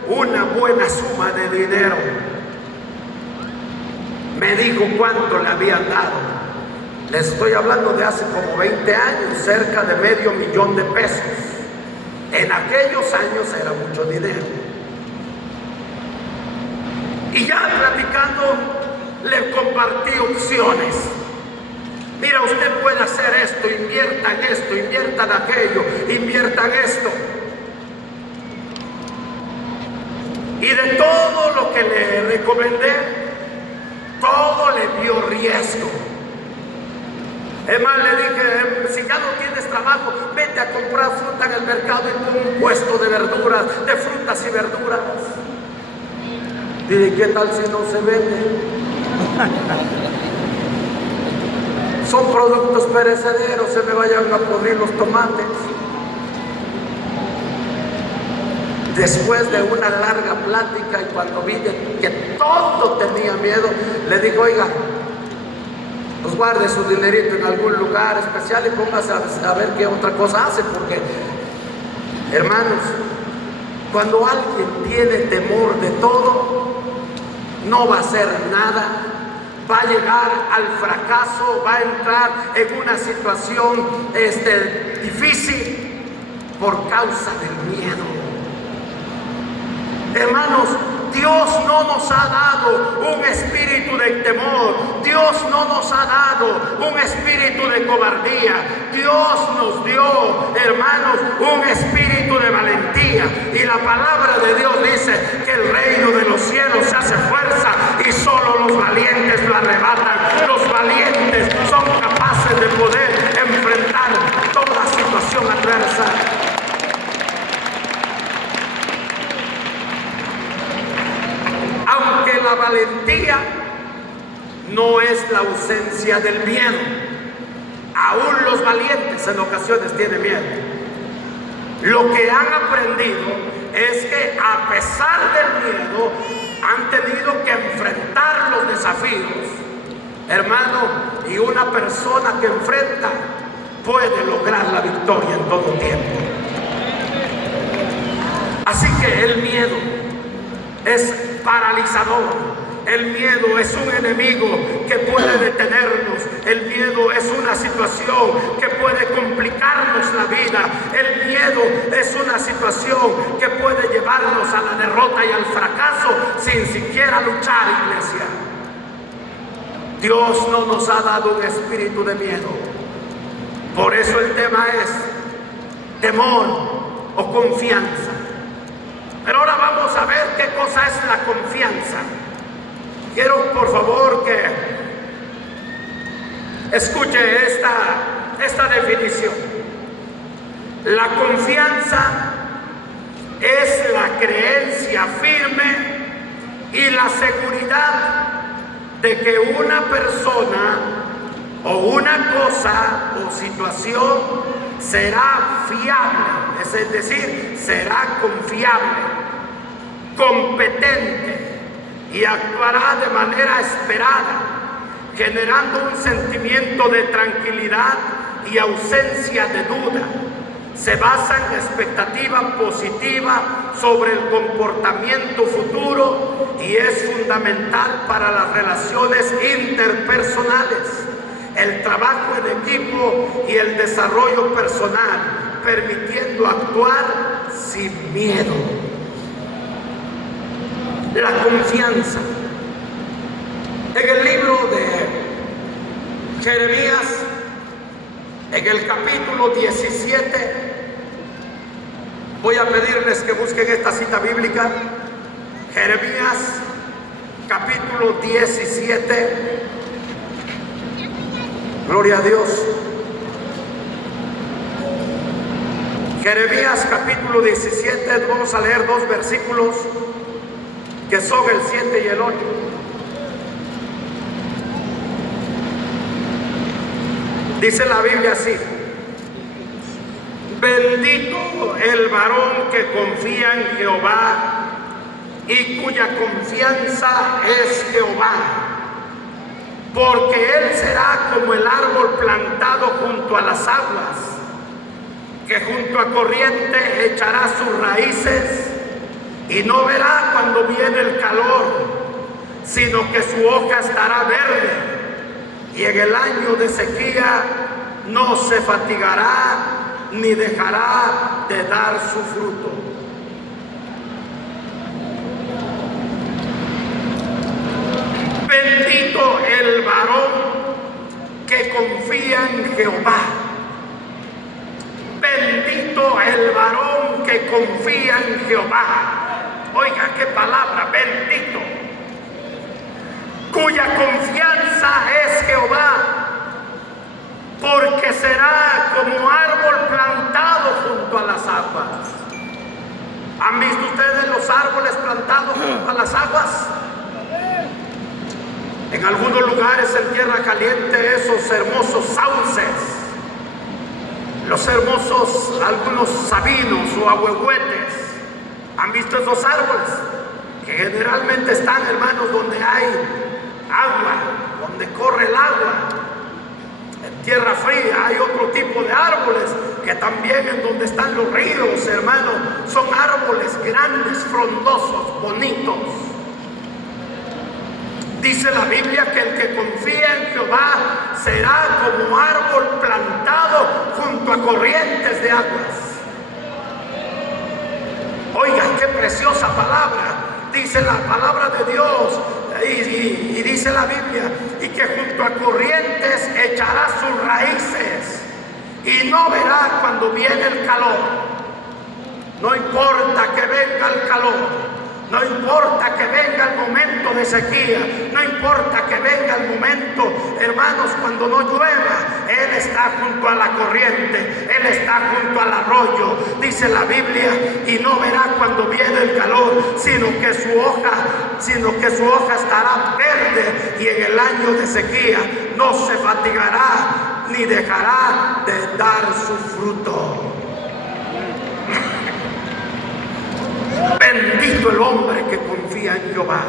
una buena suma de dinero. Me dijo cuánto le habían dado. Les estoy hablando de hace como 20 años, cerca de $500,000 de pesos. En aquellos años era mucho dinero. Y ya platicando, le compartí opciones. Mira, usted puede hacer esto, invierta en esto, invierta en aquello, invierta en esto. Y de todo lo que le recomendé, todo le dio riesgo. Es más, le dije: si ya no tienes trabajo, vete a comprar fruta en el mercado y pon un puesto de verduras, de frutas y verduras. Dile: ¿qué tal si no se vende? Son productos perecederos, se me vayan a podrir los tomates. Después de una larga plática, y cuando vi que todo tenía miedo, le digo: oiga, pues guarde su dinerito en algún lugar especial y póngase a ver qué otra cosa hace, porque, hermanos, cuando alguien tiene temor de todo, no va a hacer nada, va a llegar al fracaso, va a entrar en una situación difícil por causa del miedo. Hermanos, Dios no nos ha dado un espíritu de temor. Dios no nos ha dado un espíritu de cobardía. Dios nos dio, hermanos, un espíritu de valentía. Y la palabra de Dios dice que el reino de los cielos se hace fuerza y solo los valientes lo arrebatan. Los valientes son capaces de poder enfrentar toda situación adversa. Aunque la valentía no es la ausencia del miedo, aún los valientes en ocasiones tienen miedo. Lo que han aprendido es que a pesar del miedo han tenido que enfrentar los desafíos, hermano, y una persona que enfrenta puede lograr la victoria en todo tiempo. Así que el miedo es paralizador. El miedo es un enemigo que puede detenernos. El miedo es una situación que puede complicarnos la vida. El miedo es una situación que puede llevarnos a la derrota y al fracaso sin siquiera luchar, iglesia. Dios no nos ha dado un espíritu de miedo. Por eso el tema es temor o confianza. Pero ahora vamos a ver qué cosa es la confianza. Quiero, por favor, que escuche esta definición. La confianza es la creencia firme y la seguridad de que una persona o una cosa o situación será fiable, es decir, será confiable, competente y actuará de manera esperada, generando un sentimiento de tranquilidad y ausencia de duda. Se basa en la expectativa positiva sobre el comportamiento futuro y es fundamental para las relaciones interpersonales, el trabajo en equipo y el desarrollo personal, permitiendo actuar sin miedo. La confianza. En el libro de Jeremías, en el capítulo 17, voy a pedirles que busquen esta cita bíblica. Jeremías, capítulo 17. Gloria a Dios. Jeremías, capítulo 17, vamos a leer dos versículos que son el 7 y el 8. Dice la Biblia así: bendito el varón que confía en Jehová y cuya confianza es Jehová, porque él será como el árbol plantado junto a las aguas, que junto a corriente echará sus raíces y no verá cuando viene el calor, sino que su hoja estará verde, y en el año de sequía no se fatigará ni dejará de dar su fruto. Bendito el varón que confía en Jehová. Bendito el varón que confía en Jehová. Oiga, qué palabra, bendito. Cuya confianza es Jehová, porque será como árbol plantado junto a las aguas. ¿Han visto ustedes los árboles plantados junto a las aguas? En algunos lugares en tierra caliente, esos hermosos sauces, los hermosos, algunos sabinos o ahuehuetes. ¿Han visto esos árboles? Que generalmente están, hermanos, donde hay agua, donde corre el agua. En tierra fría hay otro tipo de árboles que también en donde están los ríos, hermanos, son árboles grandes, frondosos, bonitos. Dice la Biblia que el que confía en Jehová será como árbol plantado junto a corrientes de aguas. Oiga, qué preciosa palabra. Dice la palabra de Dios y dice la Biblia, y que junto a corrientes echará sus raíces y no verá cuando viene el calor. No importa que venga el calor, no importa que venga el momento de sequía, no importa que venga el momento, hermanos, cuando no llueva, Él está junto a la corriente, Él está junto al arroyo, dice la Biblia, y no verá cuando viene el calor, sino que su hoja estará verde, y en el año de sequía no se fatigará ni dejará de dar su fruto. Bendito el hombre que confía en Jehová.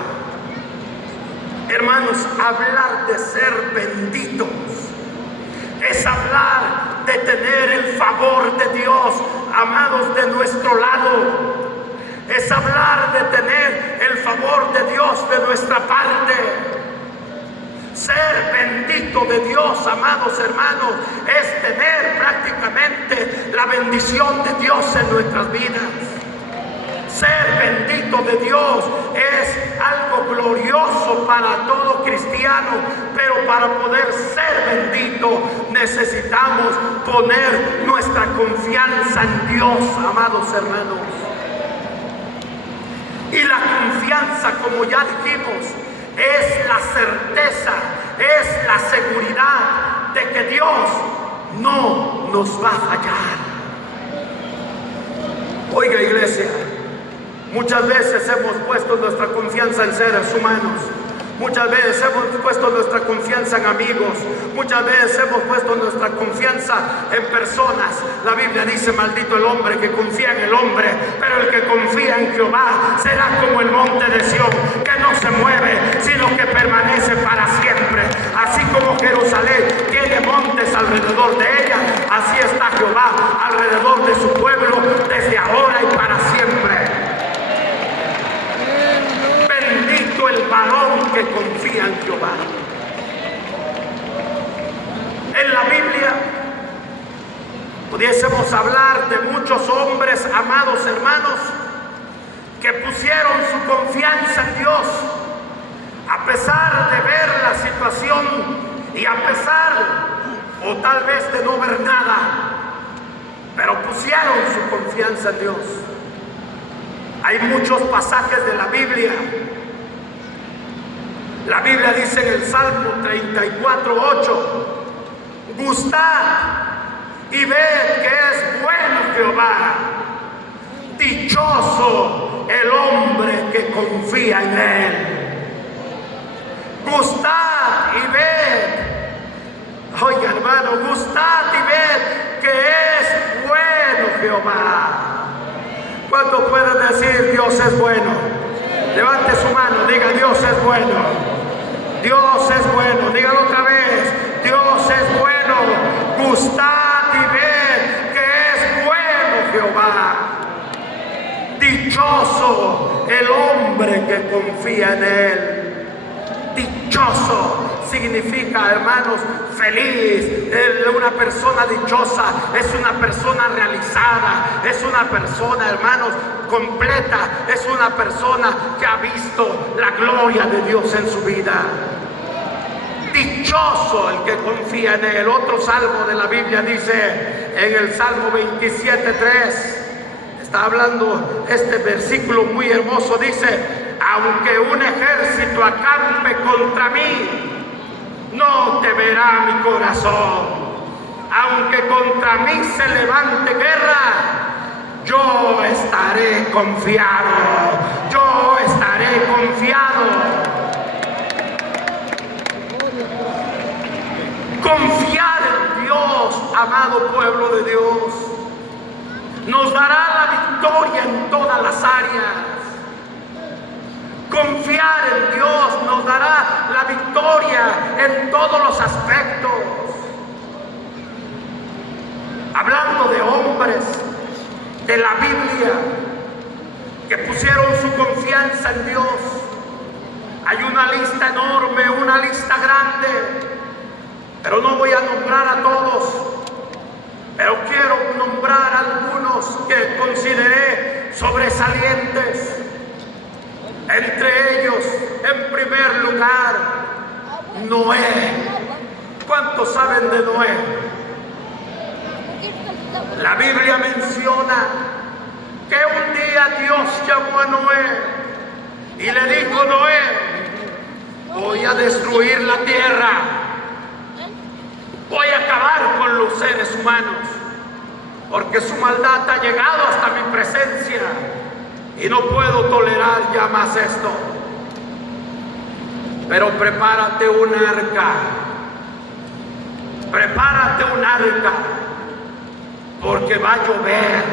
Hermanos, hablar de ser benditos es hablar de tener el favor de Dios, amados, de nuestro lado. Es hablar de tener el favor de Dios de nuestra parte. Ser bendito de Dios, amados hermanos, es tener prácticamente la bendición de Dios en nuestras vidas. Ser bendito de Dios es algo glorioso para todo cristiano, pero para poder ser bendito necesitamos poner nuestra confianza en Dios, amados hermanos. Y la confianza, como ya dijimos, es la certeza, es la seguridad de que Dios no nos va a fallar. Oiga, iglesia, muchas veces hemos puesto nuestra confianza en seres humanos, Muchas veces hemos puesto nuestra confianza en amigos, muchas veces hemos puesto nuestra confianza en personas. La Biblia dice: maldito el hombre que confía en el hombre, pero el que confía en Jehová será como el monte de Sión, que no se mueve, sino que permanece para siempre. Así como Jerusalén tiene montes alrededor de ella, así está Jehová alrededor de su pueblo, desde ahora y para siempre. Bendito el varón que confía en Jehová. En la Biblia pudiésemos hablar de muchos hombres, amados hermanos, que pusieron su confianza en Dios, a pesar de ver la situación y a pesar, o tal vez de no ver nada, pero pusieron su confianza en Dios. Hay muchos pasajes de la Biblia. La Biblia dice en el Salmo 34:8: gustad y ved que es bueno Jehová, dichoso el hombre que confía en él. Gustad y ved, oiga hermano, gustad y ved que es bueno Jehová. ¿Cuántos pueden decir Dios es bueno? Levante su mano, diga: Dios es bueno. Dios es bueno. Dígalo otra vez: Dios es bueno. Gustad y ved que es bueno Jehová. Dichoso el hombre que confía en él. Dichoso significa, hermanos, feliz. Una persona dichosa es una persona realizada, es una persona, hermanos, completa, es una persona que ha visto la gloria de Dios en su vida. Dichoso el que confía en él. Otro salmo de la Biblia dice, en el Salmo 27:3, está hablando este versículo muy hermoso, dice: aunque un ejército acampe contra mí, no temerá mi corazón. Aunque contra mí se levante guerra, yo estaré confiado. Yo estaré confiado. Confiar en Dios, amado pueblo de Dios, nos dará la victoria en todas las áreas. Confiar en Dios nos dará la victoria en todos los aspectos. Hablando de hombres de la Biblia que pusieron su confianza en Dios, hay una lista enorme, una lista grande, pero no voy a nombrar a todos, pero quiero nombrar algunos que consideré sobresalientes. Entre ellos, en primer lugar, Noé. ¿Cuántos saben de Noé? La Biblia menciona que un día Dios llamó a Noé y le dijo: Noé, voy a destruir la tierra, voy a acabar con los seres humanos, porque su maldad ha llegado hasta mi presencia y no puedo tolerar ya más esto. Pero prepárate un arca, prepárate un arca, porque va a llover,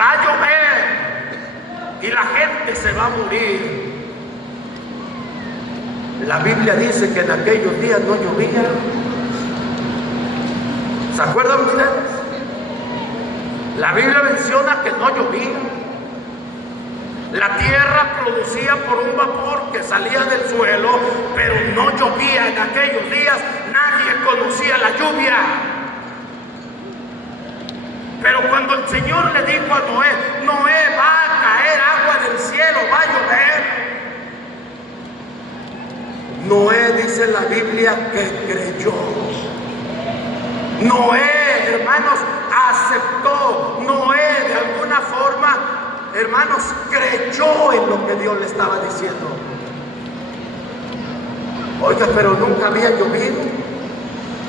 va a llover y la gente se va a morir. La Biblia dice que en aquellos días no llovía. ¿Se acuerdan ustedes? La Biblia menciona que no llovía. La tierra producía por un vapor que salía del suelo, pero no llovía en aquellos días. Nadie conocía la lluvia. Pero cuando el Señor le dijo a Noé: Noé, va a caer agua del cielo, va a llover. Noé, dice la Biblia, que creyó. Noé, hermanos, aceptó. Noé, de alguna forma, hermanos, creyó en lo que Dios le estaba diciendo. Oiga, pero nunca había llovido.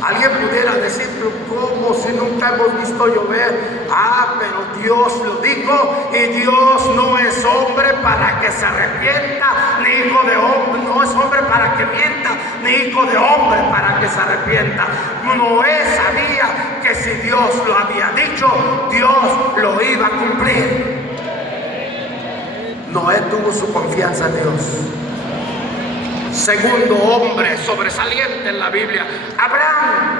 Alguien pudiera decir: ¿cómo si nunca nunca hemos visto llover. Pero Dios lo dijo, y Dios no es hombre para que se arrepienta, ni hijo de hombre, no es hombre para que mienta, ni hijo de hombre para que se arrepienta. Noé sabía que si Dios lo había dicho, Dios lo iba a cumplir. Noé tuvo su confianza en Dios. Segundo hombre sobresaliente en la Biblia, Abraham.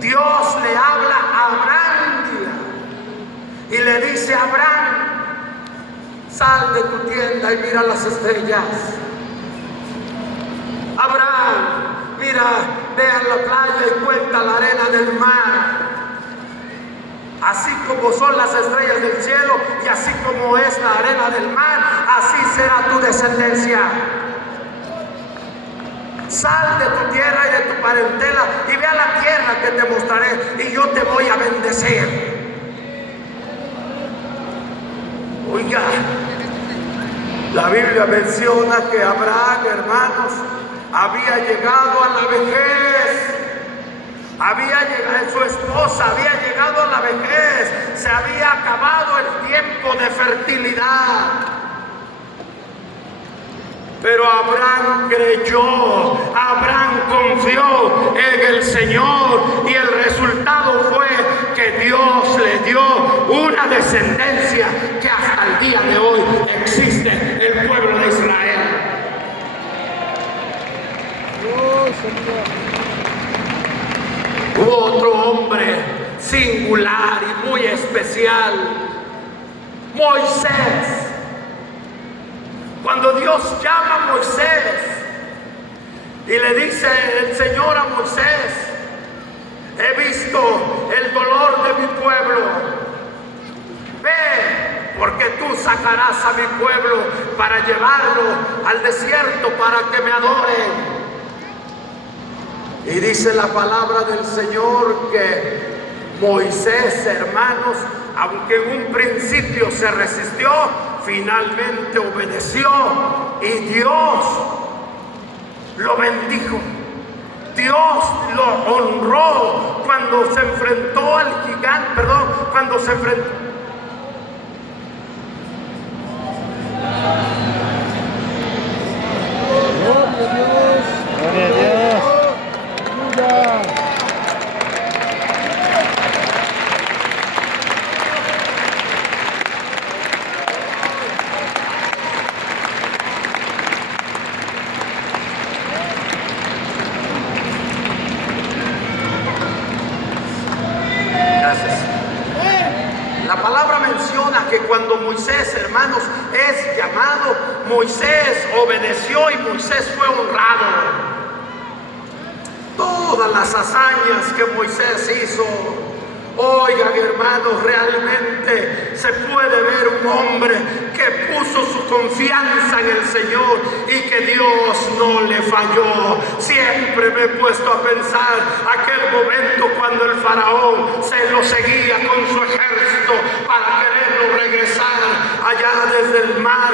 Dios le habla a Abraham y le dice: Abraham, sal de tu tienda y mira las estrellas. Abraham, mira, ve a la playa y cuenta la arena del mar. Así como son las estrellas del cielo y así como es la arena del mar, así será tu descendencia. Sal de tu tierra y de tu parentela y ve a la tierra que te mostraré, y yo te voy a bendecir. Oiga, la Biblia menciona que Abraham, hermanos, había llegado a la vejez. Su esposa había llegado a la vejez. Se había acabado el tiempo de fertilidad. Pero Abraham creyó, Abraham confió en el Señor, y el resultado fue que Dios le dio una descendencia que hasta el día de hoy existe, el pueblo de Israel. Hubo otro hombre singular y muy especial, Moisés. Cuando Dios llama a Moisés y le dice el Señor a Moisés: he visto el dolor de mi pueblo, ve, porque tú sacarás a mi pueblo para llevarlo al desierto para que me adoren. Y dice la palabra del Señor que Moisés, hermanos, aunque en un principio se resistió, finalmente obedeció, y Dios lo bendijo. Dios lo honró cuando se enfrentó al gigante, cuando se enfrentó. Gloria a Dios. Gloria a Dios. Aleluya. La palabra menciona que cuando Moisés, hermanos, es llamado, Moisés obedeció y Moisés fue honrado. Todas las hazañas que Moisés hizo, oigan, hermanos, realmente se puede ver un hombre que puso su confianza en el Señor y que Dios no le falló. Siempre me he puesto a pensar aquel momento cuando el faraón se lo seguía con su ejército para quererlo regresar allá desde el mar,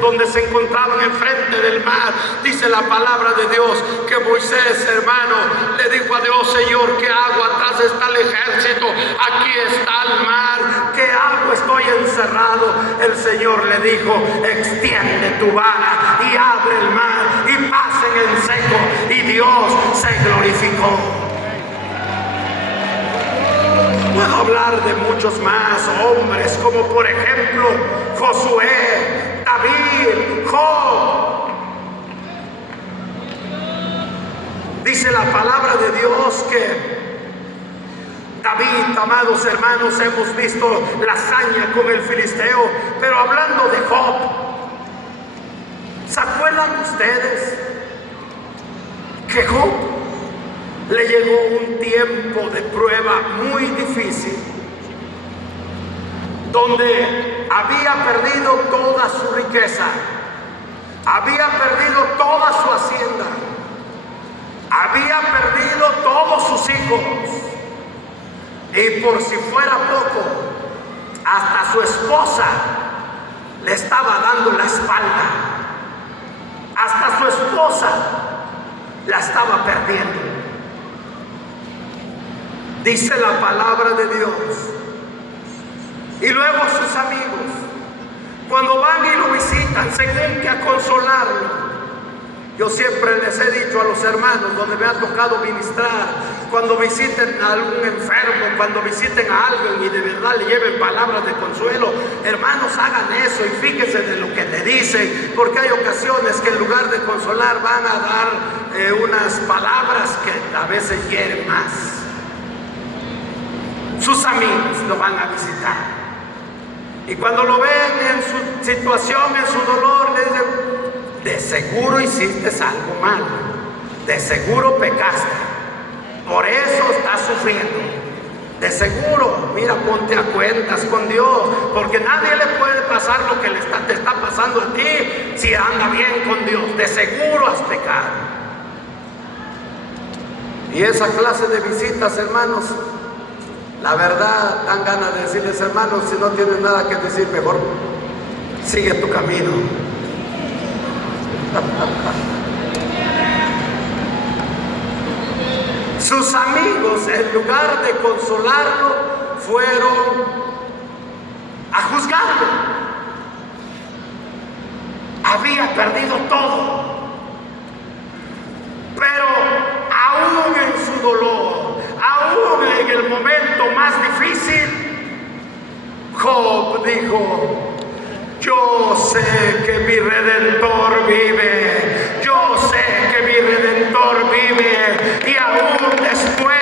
donde se encontraban enfrente del mar. Dice la palabra de Dios que Moisés, hermano, le dijo a Dios: Señor, ¿qué hago? Atrás está el ejército, aquí está el mar, ¿qué hago? Estoy encerrado. El Señor le dijo: extiende tu vara y abre el mar y pasen en seco. Y Dios se glorificó. Puedo hablar de muchos más hombres, como por ejemplo Josué, David, Job. Dice la palabra de Dios que David, amados hermanos, hemos visto la hazaña con el filisteo, pero hablando de Job, ¿se acuerdan ustedes que Job le llegó un tiempo de prueba muy difícil, donde había perdido toda su riqueza, había perdido toda su hacienda, había perdido todos sus hijos, y por si fuera poco, hasta su esposa le estaba dando la espalda, hasta su esposa la estaba perdiendo. dice la palabra de Dios. Y luego sus amigos, cuando van y lo visitan, según que a consolarlo. Yo siempre les he dicho a los hermanos donde me ha tocado ministrar, cuando visiten a algún enfermo, cuando visiten a alguien y de verdad le lleven palabras de consuelo, hermanos, hagan eso y fíjense de lo que le dicen, porque hay ocasiones que en lugar de consolar van a dar unas palabras que a veces hieren más. Sus amigos lo van a visitar y cuando lo ven en su situación, en su dolor, le dicen: de seguro hiciste algo malo, de seguro pecaste, por eso estás sufriendo, de seguro, mira, ponte a cuentas con Dios, porque nadie le puede pasar lo que te está pasando a ti si anda bien con Dios, de seguro has pecado. Y esa clase de visitas, hermanos, la verdad dan ganas de decirles: hermanos, si no tienes nada que decir, mejor sigue tu camino. Sus amigos, en lugar de consolarlo, fueron a juzgarlo. Había perdido todo, pero aún en su dolor, aún en el momento más difícil, Job dijo: yo sé que mi Redentor vive, yo sé que mi Redentor vive, y aún después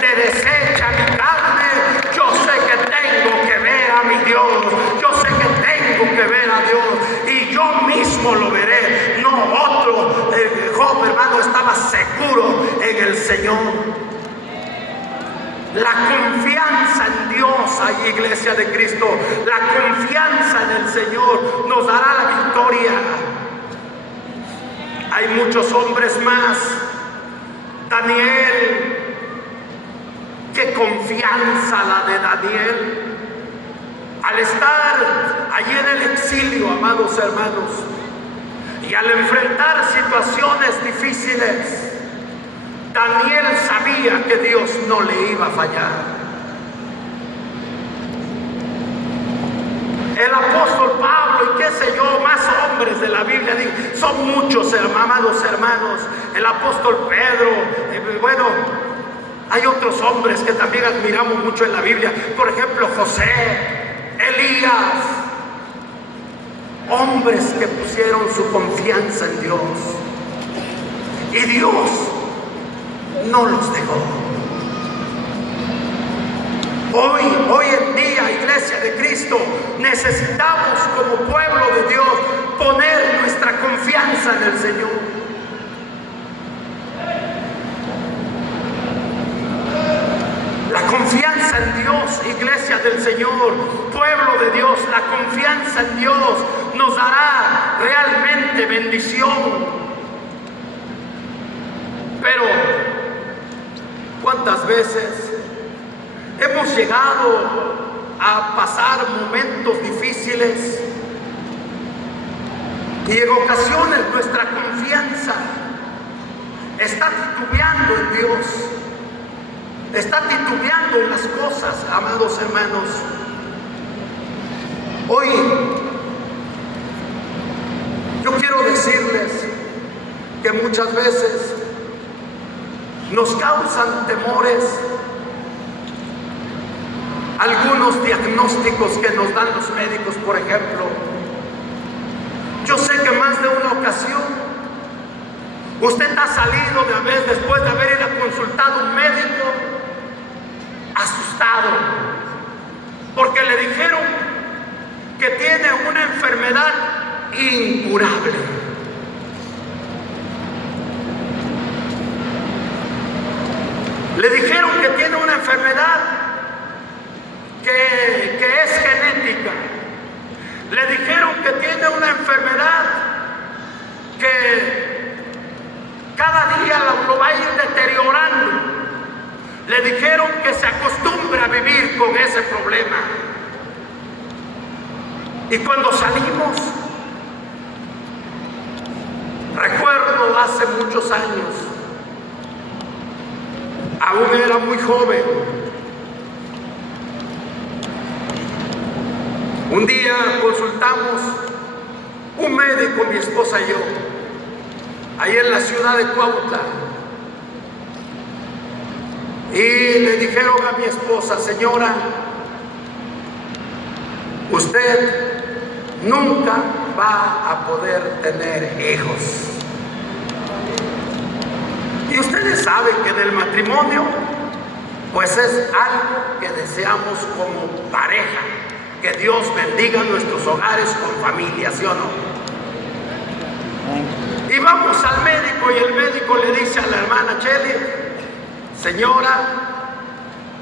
de deshecha mi carne, yo sé que tengo que ver a mi Dios, yo sé que tengo que ver a Dios, y yo mismo lo veré, no otro. Job, hermano, estaba seguro en el Señor. La confianza en Dios, ay, iglesia de Cristo, la confianza en el Señor nos dará la victoria. Hay muchos hombres más. Daniel, qué confianza la de Daniel. Al estar allí en el exilio, amados hermanos, y al enfrentar situaciones difíciles, Daniel sabía que Dios no le iba a fallar. El apóstol Pablo y qué sé yo, más hombres de la Biblia, son muchos, amados hermanos. El apóstol Pedro, bueno, hay otros hombres que también admiramos mucho en la Biblia. Por ejemplo, José, Elías, hombres que pusieron su confianza en Dios. Y Dios no los dejó. Hoy en día, iglesia de Cristo, necesitamos como pueblo de Dios poner nuestra confianza en el Señor. La confianza en Dios, iglesia del Señor, pueblo de Dios, la confianza en Dios nos dará realmente bendición. Pero ¿cuántas veces hemos llegado a pasar momentos difíciles y en ocasiones nuestra confianza está titubeando en Dios, está titubeando en las cosas, amados hermanos? Hoy yo quiero decirles que muchas veces nos causan temores algunos diagnósticos que nos dan los médicos, por ejemplo. Yo sé que más de una ocasión usted ha salido después de haber ido a consultar a un médico asustado porque le dijeron que tiene una enfermedad incurable. Le dijeron que tiene una enfermedad que es genética. Le dijeron que tiene una enfermedad que cada día lo va a ir deteriorando. Le dijeron que se acostumbre a vivir con ese problema. Y cuando salimos, recuerdo hace muchos años, Aún era muy joven. Un día consultamos un médico, mi esposa y yo, ahí en la ciudad de Cuautla. Y le dijeron a mi esposa: señora, usted nunca va a poder tener hijos. Y ustedes saben que en el matrimonio, pues es algo que deseamos como pareja, que Dios bendiga nuestros hogares con familia, ¿sí o no? Y vamos al médico y el médico le dice a la hermana Cheli: señora,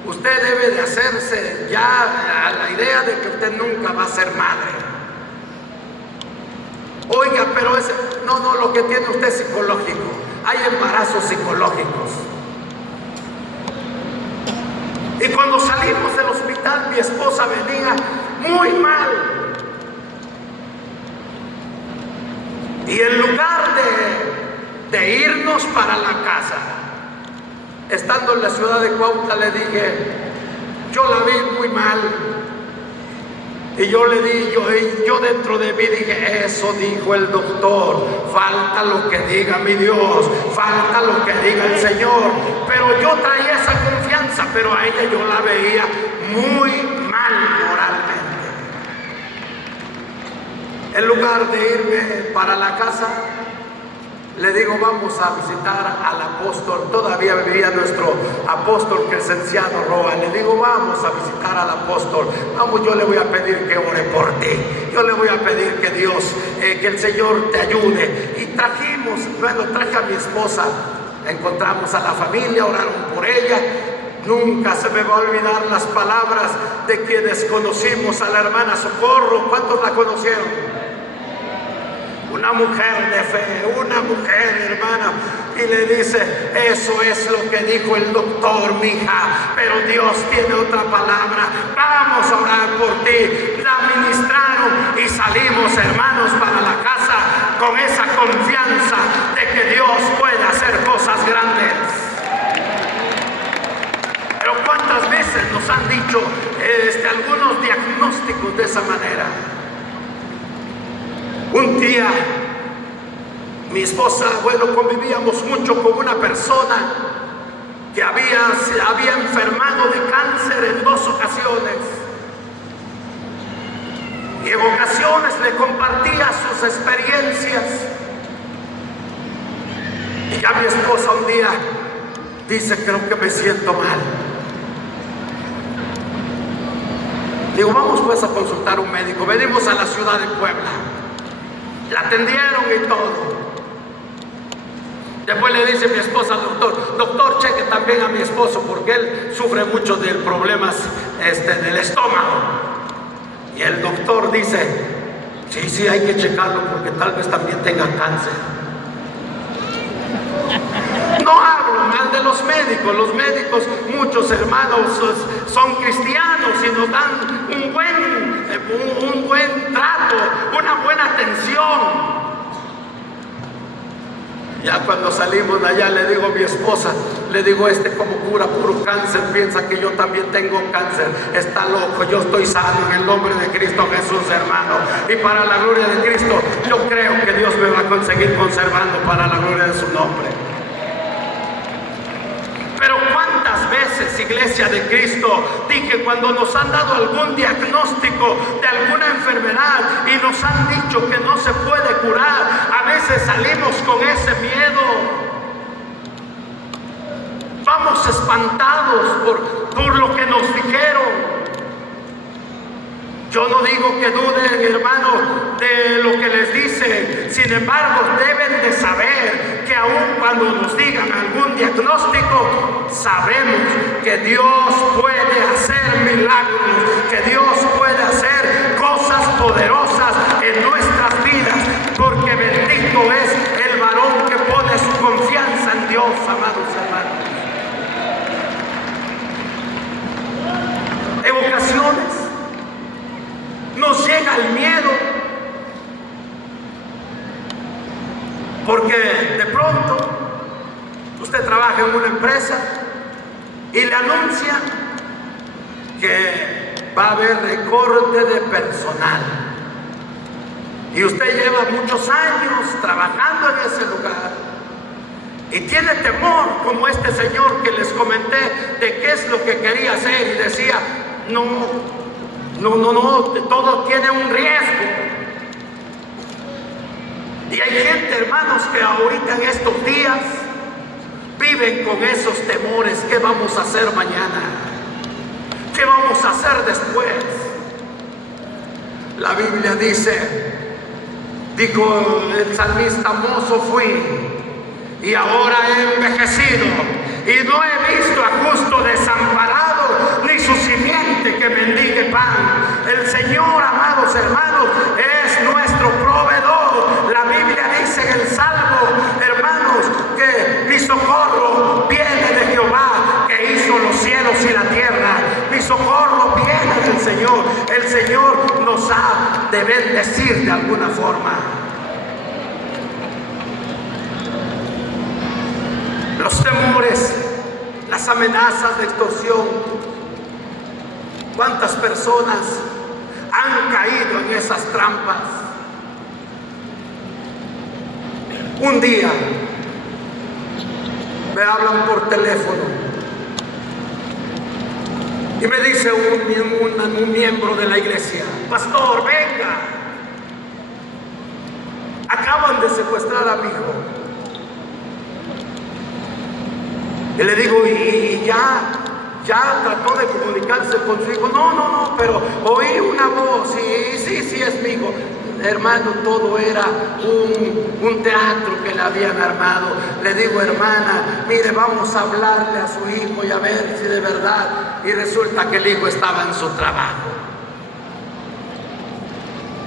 usted debe de hacerse ya a la idea de que usted nunca va a ser madre. Oiga, pero no, lo que tiene usted es psicológico. Hay embarazos psicológicos. Y cuando salimos del hospital, mi esposa venía muy mal. Y en lugar de irnos para la casa, estando en la ciudad de Cuautla, le dije: yo la vi muy mal. Y yo le di, yo dentro de mí dije: eso dijo el doctor, falta lo que diga mi Dios, falta lo que diga el Señor. Pero yo traía esa confianza, pero a ella yo la veía muy mal moralmente. En lugar de irme para la casa, le digo: vamos a visitar al apóstol. Todavía vivía nuestro apóstol Crescenciano Roa. Le digo: vamos a visitar al apóstol. Vamos, yo le voy a pedir que ore por ti. Yo le voy a pedir que Dios, que el Señor te ayude. Y traje a mi esposa. Encontramos a la familia, oraron por ella. Nunca se me va a olvidar las palabras de quienes conocimos a la hermana Socorro. ¿Cuántos la conocieron? Una mujer de fe, una mujer, hermana, y le dice: eso es lo que dijo el doctor, mija, pero Dios tiene otra palabra, vamos a orar por ti. La ministraron y salimos, hermanos, para la casa con esa confianza de que Dios puede hacer cosas grandes. Pero ¿cuántas veces nos han dicho algunos diagnósticos de esa manera? Un día, mi esposa, convivíamos mucho con una persona que se había enfermado de cáncer en 2 ocasiones. Y en ocasiones le compartía sus experiencias. Y ya mi esposa un día dice: creo que me siento mal. Digo: vamos pues a consultar a un médico. Venimos a la ciudad de Puebla. La atendieron y todo. Después le dice mi esposa al doctor: doctor, cheque también a mi esposo, porque él sufre mucho de problemas del estómago. Y el doctor dice: sí, hay que checarlo, porque tal vez también tenga cáncer. No hablo mal de los médicos, muchos hermanos son cristianos y nos dan un buen trato, una buena atención. Ya cuando salimos de allá, le digo a mi esposa, le digo: como cura puro cáncer, piensa que yo también tengo cáncer, está loco, yo estoy sano en el nombre de Cristo Jesús, hermano, y para la gloria de Cristo, yo creo que Dios me va a conseguir conservando para la gloria de su nombre. Pero ¿cuántas veces, iglesia de Cristo, dije, cuando nos han dado algún diagnóstico de alguna enfermedad y nos han dicho que no se puede curar, a veces salimos con ese miedo? Vamos espantados por lo que nos dijeron. Yo no digo que duden, hermano, de lo que les dicen. Sin embargo, deben de saber que aun cuando nos digan algún diagnóstico, sabemos que Dios puede hacer milagros, que Dios puede hacer cosas poderosas en nuestras vidas, porque bendito es el varón que pone su confianza en Dios, amados hermanos. En ocasiones nos llega el miedo, porque de pronto usted trabaja en una empresa anuncian que va a haber recorte de personal. Y usted lleva muchos años trabajando en ese lugar y tiene temor, como este señor que les comenté, de qué es lo que quería hacer, y decía, no, todo tiene un riesgo. Y hay gente, hermanos, que ahorita en estos días viven con esos temores. ¿Qué vamos a hacer mañana? ¿Qué vamos a hacer después? La Biblia dijo el salmista, mozo fui y ahora he envejecido y no he visto a justo desamparado, ni su simiente que mendigue pan. El Señor, amados hermanos, es nuestro proveedor. La Biblia dice en el Salmo, hermanos, que mi socorro viene de Jehová, que hizo los cielos y la tierra. Mi socorro viene del Señor. El Señor nos ha de bendecir de alguna forma. Los temores, las amenazas de extorsión. ¿Cuántas personas han caído en esas trampas? Un día me hablan por teléfono y me dice un miembro de la iglesia, pastor, venga, acaban de secuestrar a mi hijo. Y le digo, ¿y ya trató de comunicarse con su hijo? No, pero oí una voz y sí, es mi hijo. Hermano, todo era un teatro que le habían armado. Le digo, hermana, mire, vamos a hablarle a su hijo y a ver si de verdad. Y resulta que el hijo estaba en su trabajo.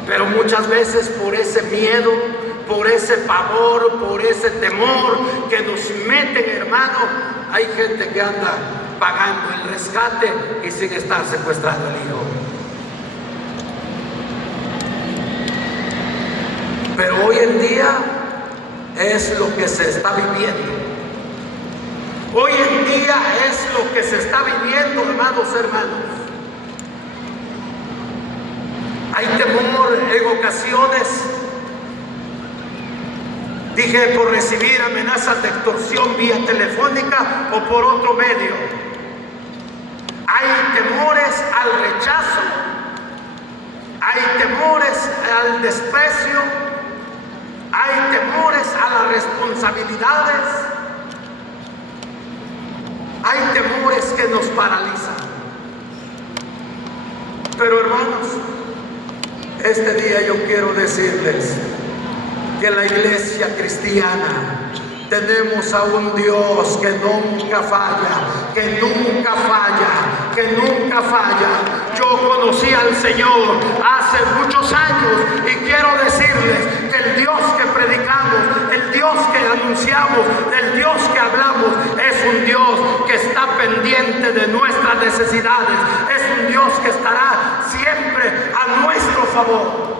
Pero muchas veces por ese miedo, por ese pavor, por ese temor que nos meten, hermano, hay gente que anda pagando el rescate y sin estar secuestrando al hijo. Pero hoy en día es lo que se está viviendo. Hoy en día es lo que se está viviendo, hermanos. Hay temor en ocasiones, dije, por recibir amenazas de extorsión vía telefónica o por otro medio. Hay temores al rechazo, hay temores al desprecio, hay temores a las responsabilidades, hay temores que nos paralizan. Pero hermanos, este día yo quiero decirles que en la iglesia cristiana tenemos a un Dios que nunca falla, que nunca falla, que nunca falla. Yo conocí al Señor hace muchos años y quiero decirles que el Dios que predicamos, el Dios que anunciamos, el Dios que hablamos, es un Dios que está pendiente de nuestras necesidades, es un Dios que estará siempre a nuestro favor.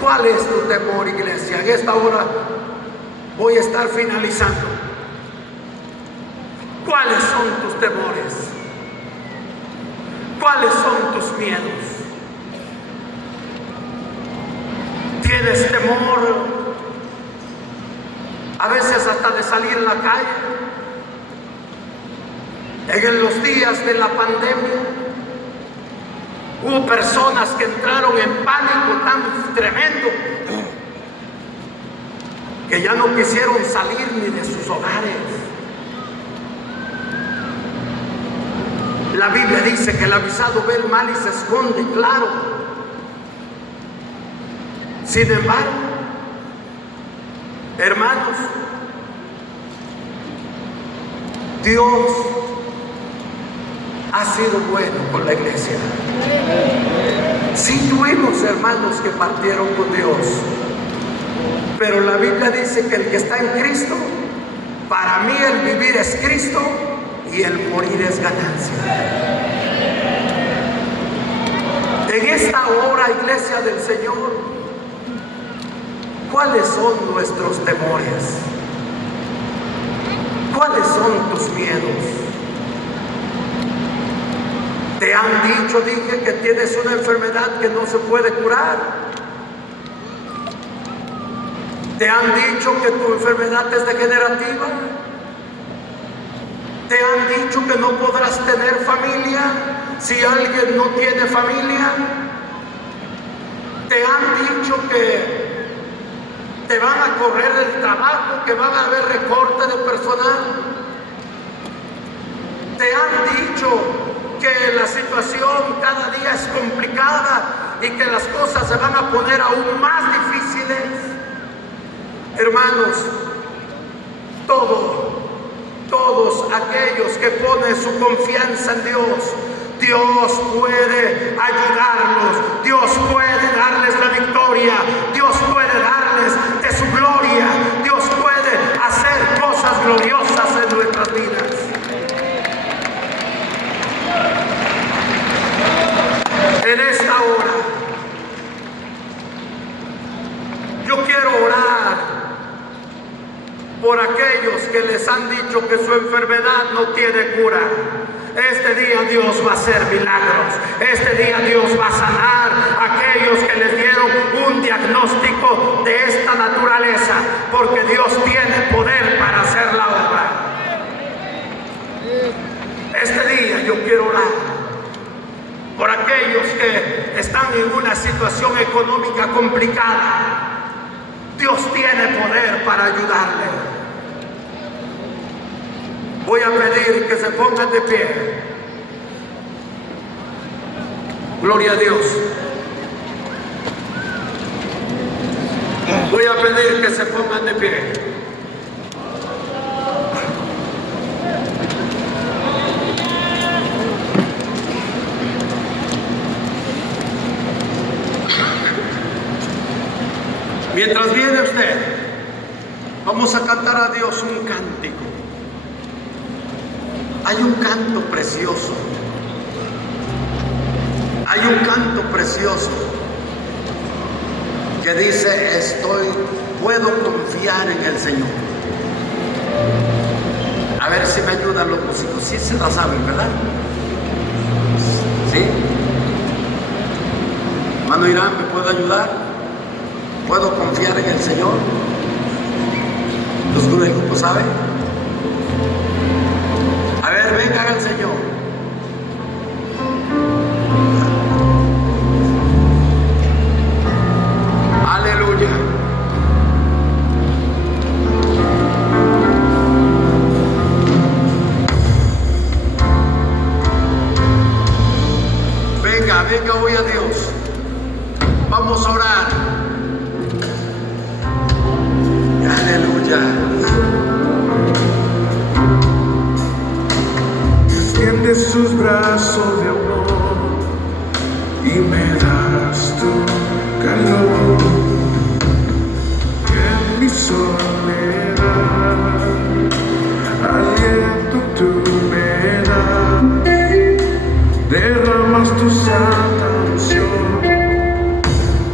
¿Cuál es tu temor, iglesia? En esta hora voy a estar finalizando. ¿Cuáles son tus temores? ¿Cuáles son tus miedos? ¿Tienes temor a veces hasta de salir a la calle? En los días de la pandemia hubo personas que entraron en pánico tan tremendo que ya no quisieron salir ni de sus hogares. La Biblia dice que el avisado ve el mal y se esconde, claro. Sin embargo, hermanos, Dios ha sido bueno con la iglesia. Sí tuvimos hermanos que partieron con Dios, pero la Biblia dice que el que está en Cristo, para mí el vivir es Cristo y el morir es ganancia. En esta hora, iglesia del Señor, ¿cuáles son nuestros temores? ¿Cuáles son tus miedos? han dicho, dije, que tienes una enfermedad que no se puede curar. Te han dicho que tu enfermedad es degenerativa. Te han dicho que no podrás tener familia si alguien no tiene familia. Te han dicho que te van a correr el trabajo, que van a haber recorte de personal. Te han dicho que la situación cada día es complicada y que las cosas se van a poner aún más difíciles. Hermanos, todos aquellos que ponen su confianza en Dios, Dios puede ayudarlos, Dios puede darles la victoria, Dios puede darles de su gloria, Dios puede hacer cosas gloriosas en nuestras vidas. En esta hora, yo quiero orar por aquellos que les han dicho que su enfermedad no tiene cura. Este día Dios va a hacer milagros. Este día Dios va a sanar a aquellos que les dieron un diagnóstico de esta naturaleza, porque Dios tiene poder para hacer la obra. Este día yo quiero orar por aquellos que están en una situación económica complicada. Dios tiene poder para ayudarle. Voy a pedir que se pongan de pie. Gloria a Dios. Voy a pedir que se pongan de pie. Mientras viene usted, vamos a cantar a Dios un cántico. Hay un canto precioso. Hay un canto precioso que dice: puedo confiar en el Señor. A ver si me ayudan los músicos. Sí se la saben, ¿verdad? ¿Sí? Hermano Irán, ¿me puede ayudar? ¿Puedo confiar en el Señor? ¿Los grupos saben? A ver, vengan al Señor. Aleluya. Venga hoy a Dios. Vamos a orar. Aleluya. Extiende sus brazos de amor y me das tu calor. En mi soledad, aliento tú me das. Derramas tu santa unción,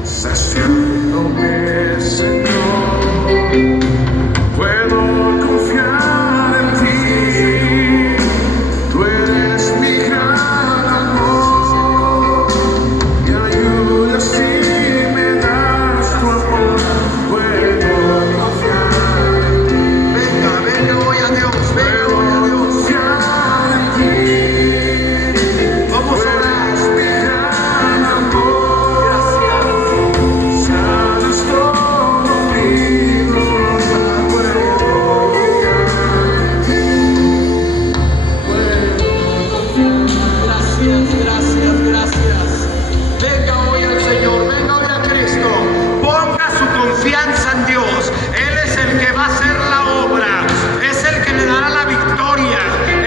saciándome, Señor. Puedo confiar en ti. Tú eres mi gran amor. Me ayudas y me das tu amor. Puedo confiar en ti. Venga hoy a Dios. Venga hoy a Dios. Confiar en ti. Vamos a orar. Tú eres mi gran amor. Gracias. Sabes todo mío. Gracias. Venga hoy al Señor, venga hoy a Cristo. Ponga su confianza en Dios. Él es el que va a hacer la obra. Es el que le dará la victoria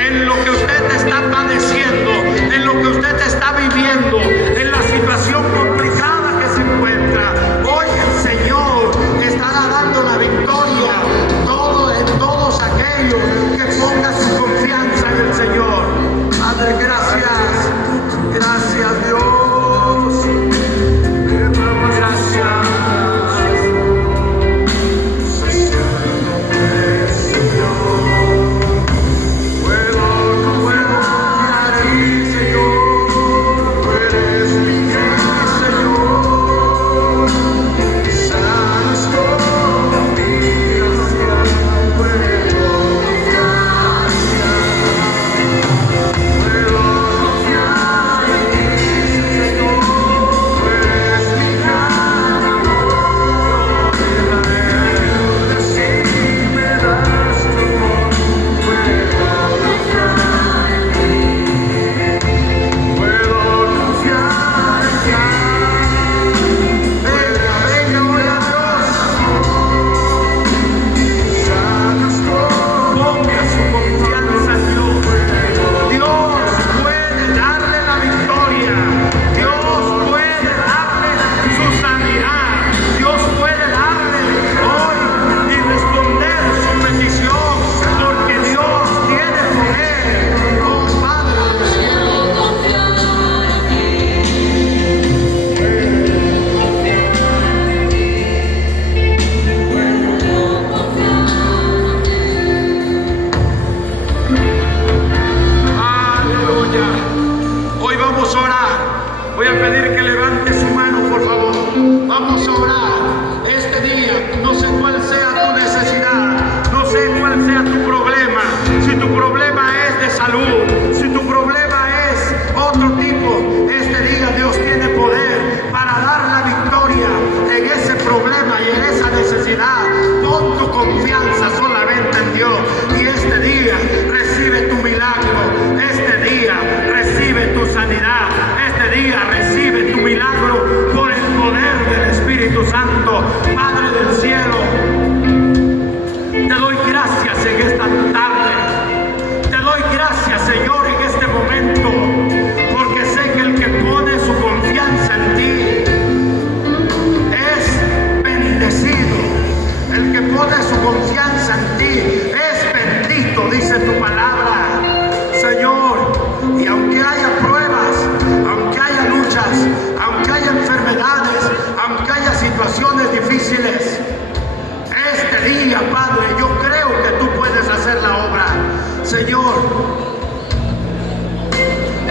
en lo que usted está padeciendo, en lo que usted está viviendo, en la situación complicada que se encuentra. Hoy el Señor estará dando la victoria en todos aquellos que pongan su confianza en el Señor. Padre, gracias.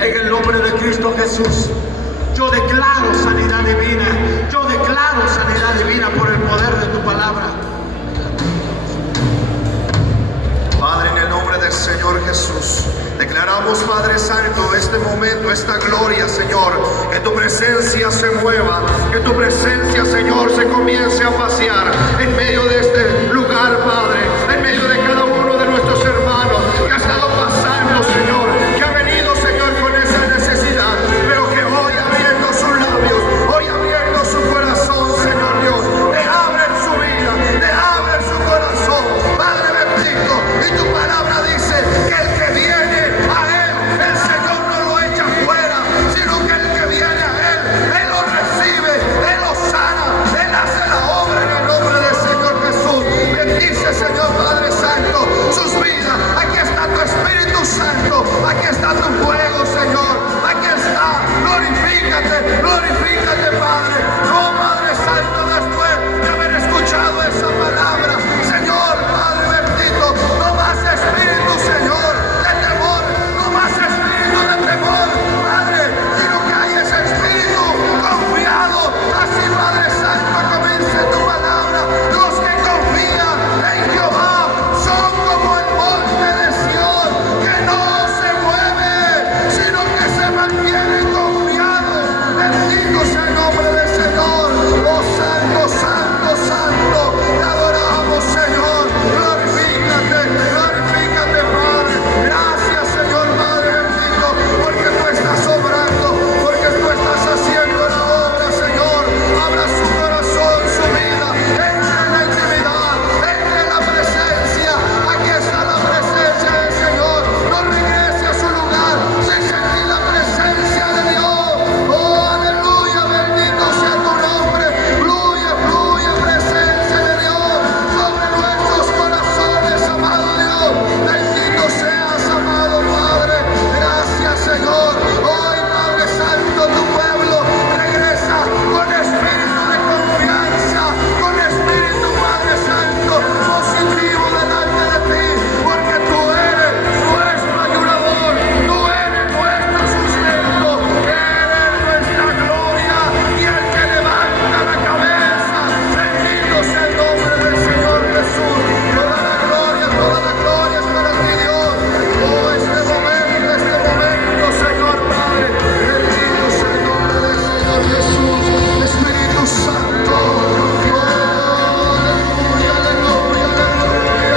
En el nombre de Cristo Jesús, yo declaro sanidad divina. Yo declaro sanidad divina por el poder de tu palabra. Padre, en el nombre del Señor Jesús, declaramos, Padre Santo, este momento, esta gloria, Señor, que tu presencia se mueva, que tu presencia, Señor, se comience a pasear en medio de este lugar, Padre, en medio de cada uno de nuestros hermanos que ha estado pasando, Señor, que ha venido, Señor, con esa necesidad, pero que hoy abriendo sus labios, hoy abriendo su corazón, Señor Dios, te abren su vida, te abren su corazón, Padre bendito. Y tu palabra dice que el que viene a Él, el Señor no lo echa fuera, sino que el que viene a Él lo recibe, Él lo sana, Él hace la obra en el nombre del Señor Jesús. Bendice, Señor Padre Santo, sus vidas. Aquí está tu Espíritu Santo, aquí está tu fuego, Señor, aquí está. Glorifícate, glorifícate, Padre. Oh, Padre Santo, después de haber escuchado esa palabra, Señor, Padre bendito, no más espíritu, Señor, de temor, no más espíritu de temor, Padre, sino que hay ese espíritu confiado. Así, Padre Santo, comience tu palabra. Los que confían en Jehová son como el monte de Sión, que no se mueve, sino que se mantiene confiado. Bendito sea el nombre del Señor. Oh, Santo, Santo, Santo, te adoramos, Señor. Glorifícate, glorifícate, Padre. Gracias, Señor, Padre bendito, porque tú estás obrando, porque tú estás haciendo la obra, Señor. Abra su corazón, su vida, entre en la intimidad, entre en la presencia. Aquí está la presencia del Señor. No regrese a su lugar sin sentir la presencia de Dios. Oh, aleluya, bendito sea tu nombre. Fluye, fluye, presencia de Dios sobre nuestros corazones, amado Dios. Bendito seas, amado Padre. Gracias, Señor. Hoy, Padre Santo, tu pueblo regresa con espíritu de confianza, con espíritu, Padre Santo, positivo delante de ti, porque tú eres nuestro ayudador, tú eres nuestro sustento, eres nuestra gloria y el que levanta la cabeza. Bendito sea el nombre del Señor Jesús. Toda la gloria es para ti, Dios. Oh, este momento, Señor Padre, bendito sea el nombre del Señor Jesús. Espíritu Santo, oh, aleluya, aleluya, aleluya.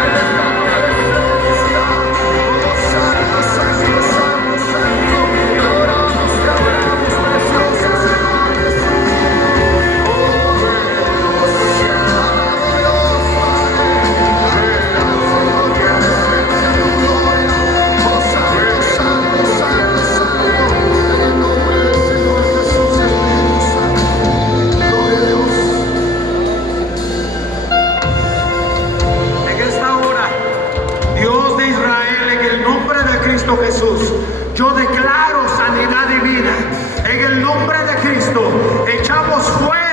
Eres la presencia. Oh, Santo, Santo, Santo, Santo. Te adoramos, precioso Señor Jesús. En esta hora, Dios de Israel, en el nombre de Cristo Jesús, yo declaro sanidad divina. En el nombre de Cristo, echamos fuera